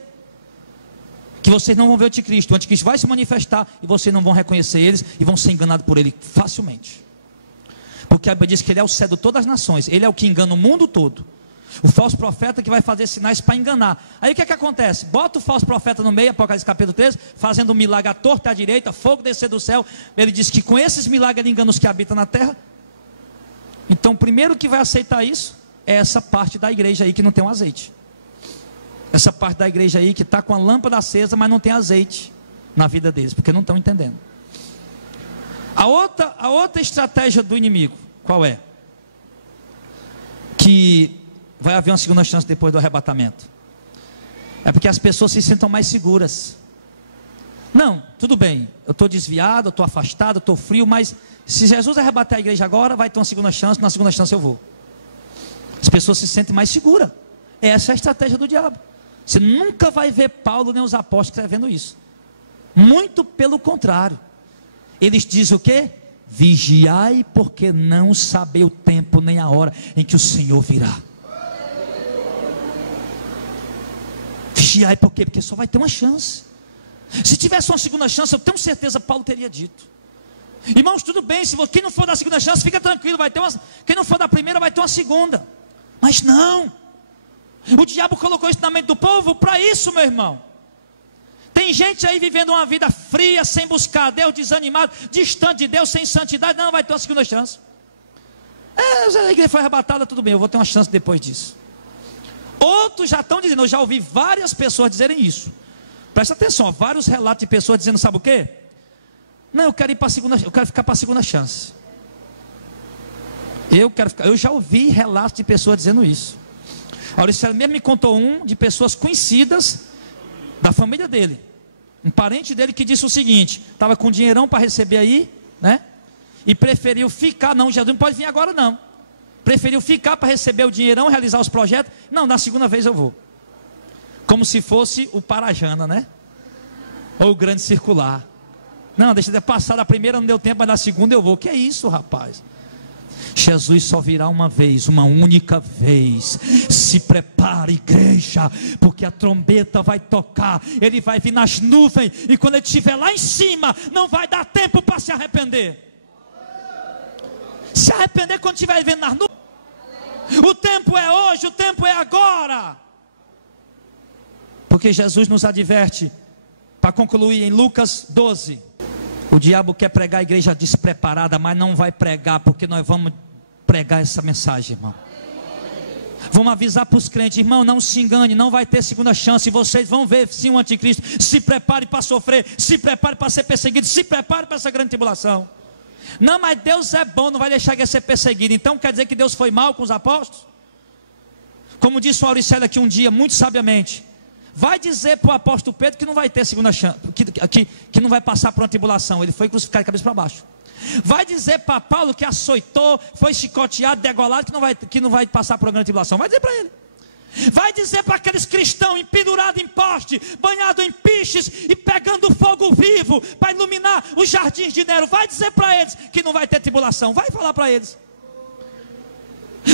Que vocês não vão ver o anticristo vai se manifestar e vocês não vão reconhecer eles e vão ser enganados por ele facilmente. Porque a Bíblia diz que ele é o sedutor das nações, ele é o que engana o mundo todo. O falso profeta que vai fazer sinais para enganar. Aí o que é que acontece? Bota o falso profeta no meio, Apocalipse capítulo 13, fazendo um milagre à torta e à direita, fogo descer do céu. Ele diz que com esses milagres ele engana os que habitam na terra. Então o primeiro que vai aceitar isso é essa parte da igreja aí que não tem um azeite. Essa parte da igreja aí que está com a lâmpada acesa, mas não tem azeite na vida deles, porque não estão entendendo. A outra estratégia do inimigo, qual é? Que vai haver uma segunda chance depois do arrebatamento. É porque as pessoas se sintam mais seguras. Não, tudo bem, eu estou desviado, eu estou afastado, eu estou frio, mas se Jesus arrebatar a igreja agora, vai ter uma segunda chance, na segunda chance eu vou. As pessoas se sentem mais seguras. Essa é a estratégia do diabo. Você nunca vai ver Paulo nem os apóstolos escrevendo isso. Muito pelo contrário. Eles dizem o quê? Vigiai, porque não sabei o tempo nem a hora em que o Senhor virá. Vigiai por quê? Porque só vai ter uma chance. Se tivesse uma segunda chance, eu tenho certeza Paulo teria dito. Irmãos, tudo bem, se quem não for da segunda chance, fica tranquilo, vai ter uma, quem não for da primeira vai ter uma segunda. Mas não. O diabo colocou isso na mente do povo para isso, meu irmão. Tem gente aí vivendo uma vida fria, sem buscar Deus, desanimado, distante de Deus, sem santidade. Não, vai ter uma segunda chance. A igreja foi arrebatada, tudo bem, eu vou ter uma chance depois disso. Outros já estão dizendo, eu já ouvi várias pessoas dizerem isso. Presta atenção, ó, vários relatos de pessoas dizendo, sabe o quê? Não, eu quero ir para a segunda, eu quero ficar para a segunda chance. Eu já ouvi relatos de pessoas dizendo isso. A Auricélio mesmo me contou um de pessoas conhecidas da família dele, um parente dele que disse o seguinte: estava com dinheirão para receber aí, né? E preferiu ficar. Não, Jesus não pode vir agora não. Preferiu ficar para receber o dinheirão, realizar os projetos. Não, na segunda vez eu vou. Como se fosse o Parajana, né? Ou o Grande Circular. Não, deixa eu passar da primeira, não deu tempo, mas na segunda eu vou. Que é isso, rapaz? Jesus só virá uma vez, uma única vez. Se prepare, igreja, porque a trombeta vai tocar. Ele vai vir nas nuvens, e quando ele estiver lá em cima, não vai dar tempo para se arrepender. Se arrepender quando estiver vendo nas nuvens. O tempo é hoje, o tempo é agora. Porque Jesus nos adverte, para concluir, em Lucas 12. O diabo quer pregar a igreja despreparada, mas não vai pregar, porque nós vamos pregar essa mensagem, irmão. Vamos avisar para os crentes, irmão, não se engane, não vai ter segunda chance. Vocês vão ver sim o anticristo. Se prepare para sofrer, se prepare para ser perseguido, se prepare para essa grande tribulação. Não, mas Deus é bom, não vai deixar de ser perseguido. Então quer dizer que Deus foi mal com os apóstolos? Como disse o Auricélio aqui um dia, muito sabiamente, vai dizer para o apóstolo Pedro que não vai ter segunda chance, que não vai passar por uma tribulação. Ele foi crucificado de cabeça para baixo. Vai dizer para Paulo que açoitou, foi chicoteado, degolado, que não vai passar por uma grande tribulação. Vai dizer para ele. Vai dizer para aqueles cristãos empedurados em poste, banhados em piches e pegando fogo vivo para iluminar os jardins de Nero. Vai dizer para eles que não vai ter tribulação. Vai falar para eles.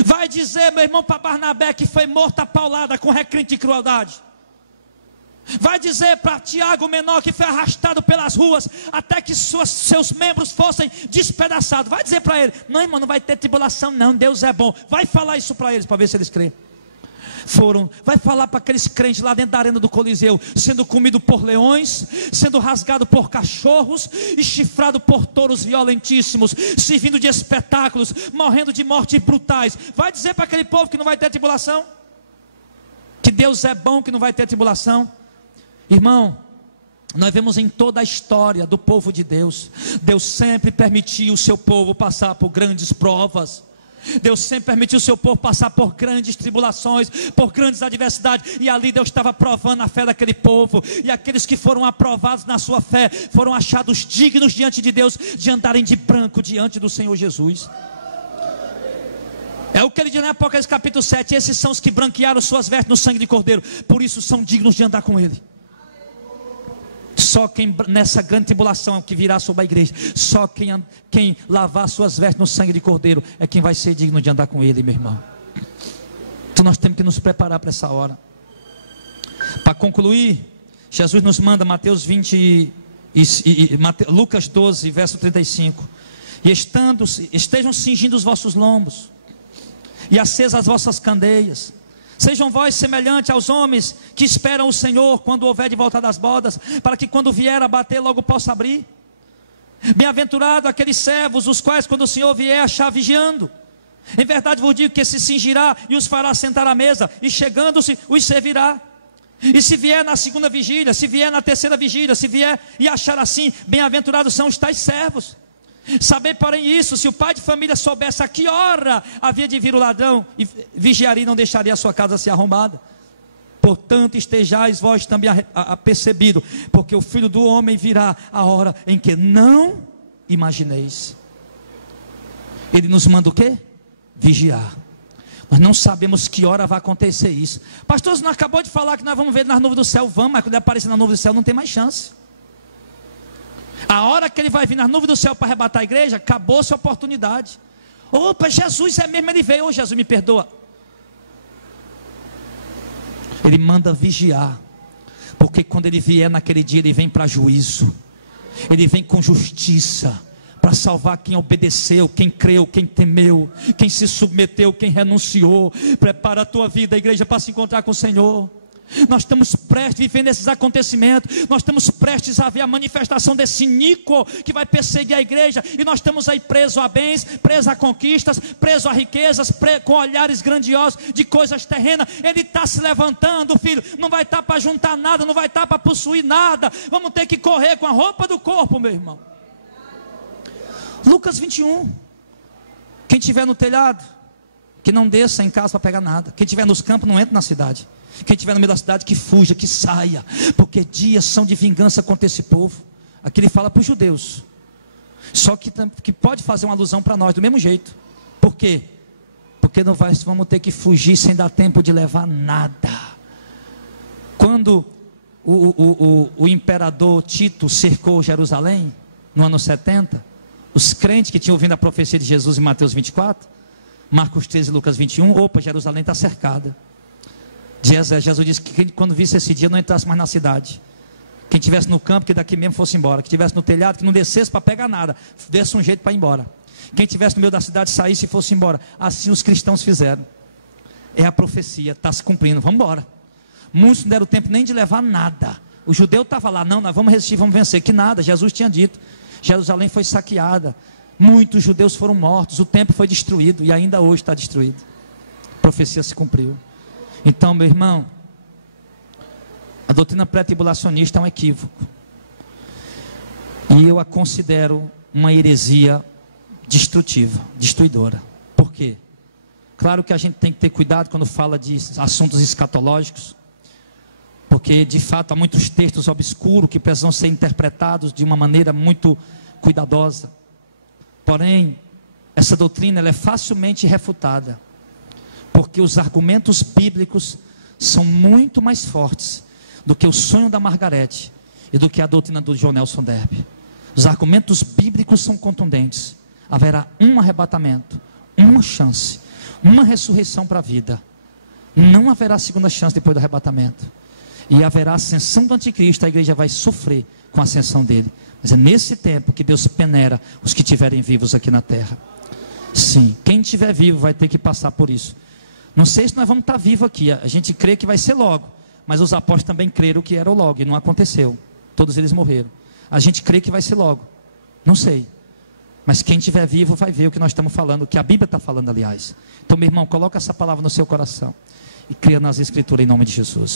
Vai dizer, meu irmão, para Barnabé que foi morto a paulada com requinte de crueldade. Vai dizer para Tiago menor que foi arrastado pelas ruas até que seus membros fossem despedaçados. Vai dizer para ele: não, irmão, não vai ter tribulação não, Deus é bom. Vai falar isso para eles, para ver se eles creem. Vai falar para aqueles crentes lá dentro da arena do Coliseu, sendo comido por leões, sendo rasgado por cachorros e chifrado por touros violentíssimos, servindo de espetáculos, morrendo de mortes brutais. Vai dizer para aquele povo que não vai ter tribulação, que Deus é bom, que não vai ter tribulação. Irmão, nós vemos em toda a história do povo de Deus, Deus sempre permitiu o seu povo passar por grandes provas. Deus sempre permitiu o seu povo passar por grandes tribulações, por grandes adversidades, e ali Deus estava provando a fé daquele povo, e aqueles que foram aprovados na sua fé, foram achados dignos diante de Deus, de andarem de branco diante do Senhor Jesus. É o que ele diz em Apocalipse capítulo 7, esses são os que branquearam suas vestes no sangue de cordeiro, por isso são dignos de andar com ele. Só quem nessa grande tribulação que virá sobre a igreja, só quem lavar suas vestes no sangue de cordeiro é quem vai ser digno de andar com ele, meu irmão. Então nós temos que nos preparar para essa hora. Para concluir, Jesus nos manda Mateus 20 Lucas 12, verso 35. E estejam cingindo os vossos lombos, e acesas as vossas candeias, Sejam vós semelhantes aos homens que esperam o Senhor quando houver de volta das bodas, para que quando vier a bater logo possa abrir. Bem-aventurado aqueles servos, os quais quando o Senhor vier achar vigiando. Em verdade vos digo que se cingirá e os fará sentar à mesa, e chegando-se os servirá. E se vier na segunda vigília, se vier na terceira vigília, se vier e achar assim, bem-aventurados são os tais servos. Saber, porém, isso: se o pai de família soubesse a que hora havia de vir o ladrão, e vigiaria e não deixaria a sua casa ser arrombada. Portanto, estejais vós também apercebido, porque o Filho do Homem virá a hora em que não imagineis. Ele nos manda o quê? Vigiar. Nós não sabemos que hora vai acontecer isso. Pastor, você não acabou de falar que nós vamos ver nas nuvens do céu? Vamos, mas quando ele aparecer na nuvem do céu não tem mais chance. A hora que ele vai vir nas nuvens do céu para arrebatar a igreja, acabou-se a oportunidade. Opa, Jesus é mesmo, ele veio. Ô Jesus, me perdoa. Ele manda vigiar, porque quando ele vier naquele dia, ele vem para juízo. Ele vem com justiça, para salvar quem obedeceu, quem creu, quem temeu, quem se submeteu, quem renunciou. Prepara a tua vida, a igreja, para se encontrar com o Senhor. Nós estamos prestes, vivendo esses acontecimentos. Nós estamos prestes a ver a manifestação desse iníquo que vai perseguir a igreja. E nós estamos aí presos a bens, presos a conquistas, presos a riquezas, com olhares grandiosos de coisas terrenas. Ele está se levantando, filho. Não vai estar para juntar nada, não vai estar para possuir nada. Vamos ter que correr com a roupa do corpo, meu irmão. Lucas 21. Quem estiver no telhado, que não desça em casa para pegar nada. Quem estiver nos campos, não entre na cidade. Quem estiver no meio da cidade, que fuja, que saia, porque dias são de vingança contra esse povo. Aqui ele fala para os judeus, só que pode fazer uma alusão para nós do mesmo jeito. Por quê? Porque não vamos ter que fugir sem dar tempo de levar nada. Quando o imperador Tito cercou Jerusalém, no ano 70, os crentes que tinham ouvido a profecia de Jesus em Mateus 24, Marcos 13 e Lucas 21, opa, Jerusalém está cercada. Jesus disse que quando visse esse dia não entrasse mais na cidade. Quem estivesse no campo, que daqui mesmo fosse embora. Quem estivesse no telhado, que não descesse para pegar nada, desse um jeito para ir embora. Quem estivesse no meio da cidade, saísse e fosse embora. Assim os cristãos fizeram. É a profecia, está se cumprindo, vamos embora. Muitos não deram tempo nem de levar nada. O judeu estava lá, não, nós vamos resistir, vamos vencer. Que nada, Jesus tinha dito. Jerusalém foi saqueada, muitos judeus foram mortos, o templo foi destruído e ainda hoje está destruído. A profecia se cumpriu. Então, meu irmão, a doutrina pré-tribulacionista é um equívoco, e eu a considero uma heresia destrutiva, destruidora. Por quê? Claro que a gente tem que ter cuidado quando fala de assuntos escatológicos, porque de fato há muitos textos obscuros que precisam ser interpretados de uma maneira muito cuidadosa. Porém, essa doutrina ela é facilmente refutada, porque os argumentos bíblicos são muito mais fortes do que o sonho da Margarete e do que a doutrina do John Nelson Darby. Os argumentos bíblicos são contundentes. Haverá um arrebatamento, uma chance, uma ressurreição para a vida. Não haverá segunda chance depois do arrebatamento. E haverá a ascensão do anticristo. A igreja vai sofrer com a ascensão dele. Mas é nesse tempo que Deus peneira os que estiverem vivos aqui na terra. Sim, quem estiver vivo vai ter que passar por isso. Não sei se nós vamos estar vivos aqui. A gente crê que vai ser logo, mas os apóstolos também creram que era logo, e não aconteceu. Todos eles morreram. A gente crê que vai ser logo. Não sei. Mas quem estiver vivo vai ver o que nós estamos falando, o que a Bíblia está falando, aliás. Então, meu irmão, coloca essa palavra no seu coração e cria nas Escrituras em nome de Jesus.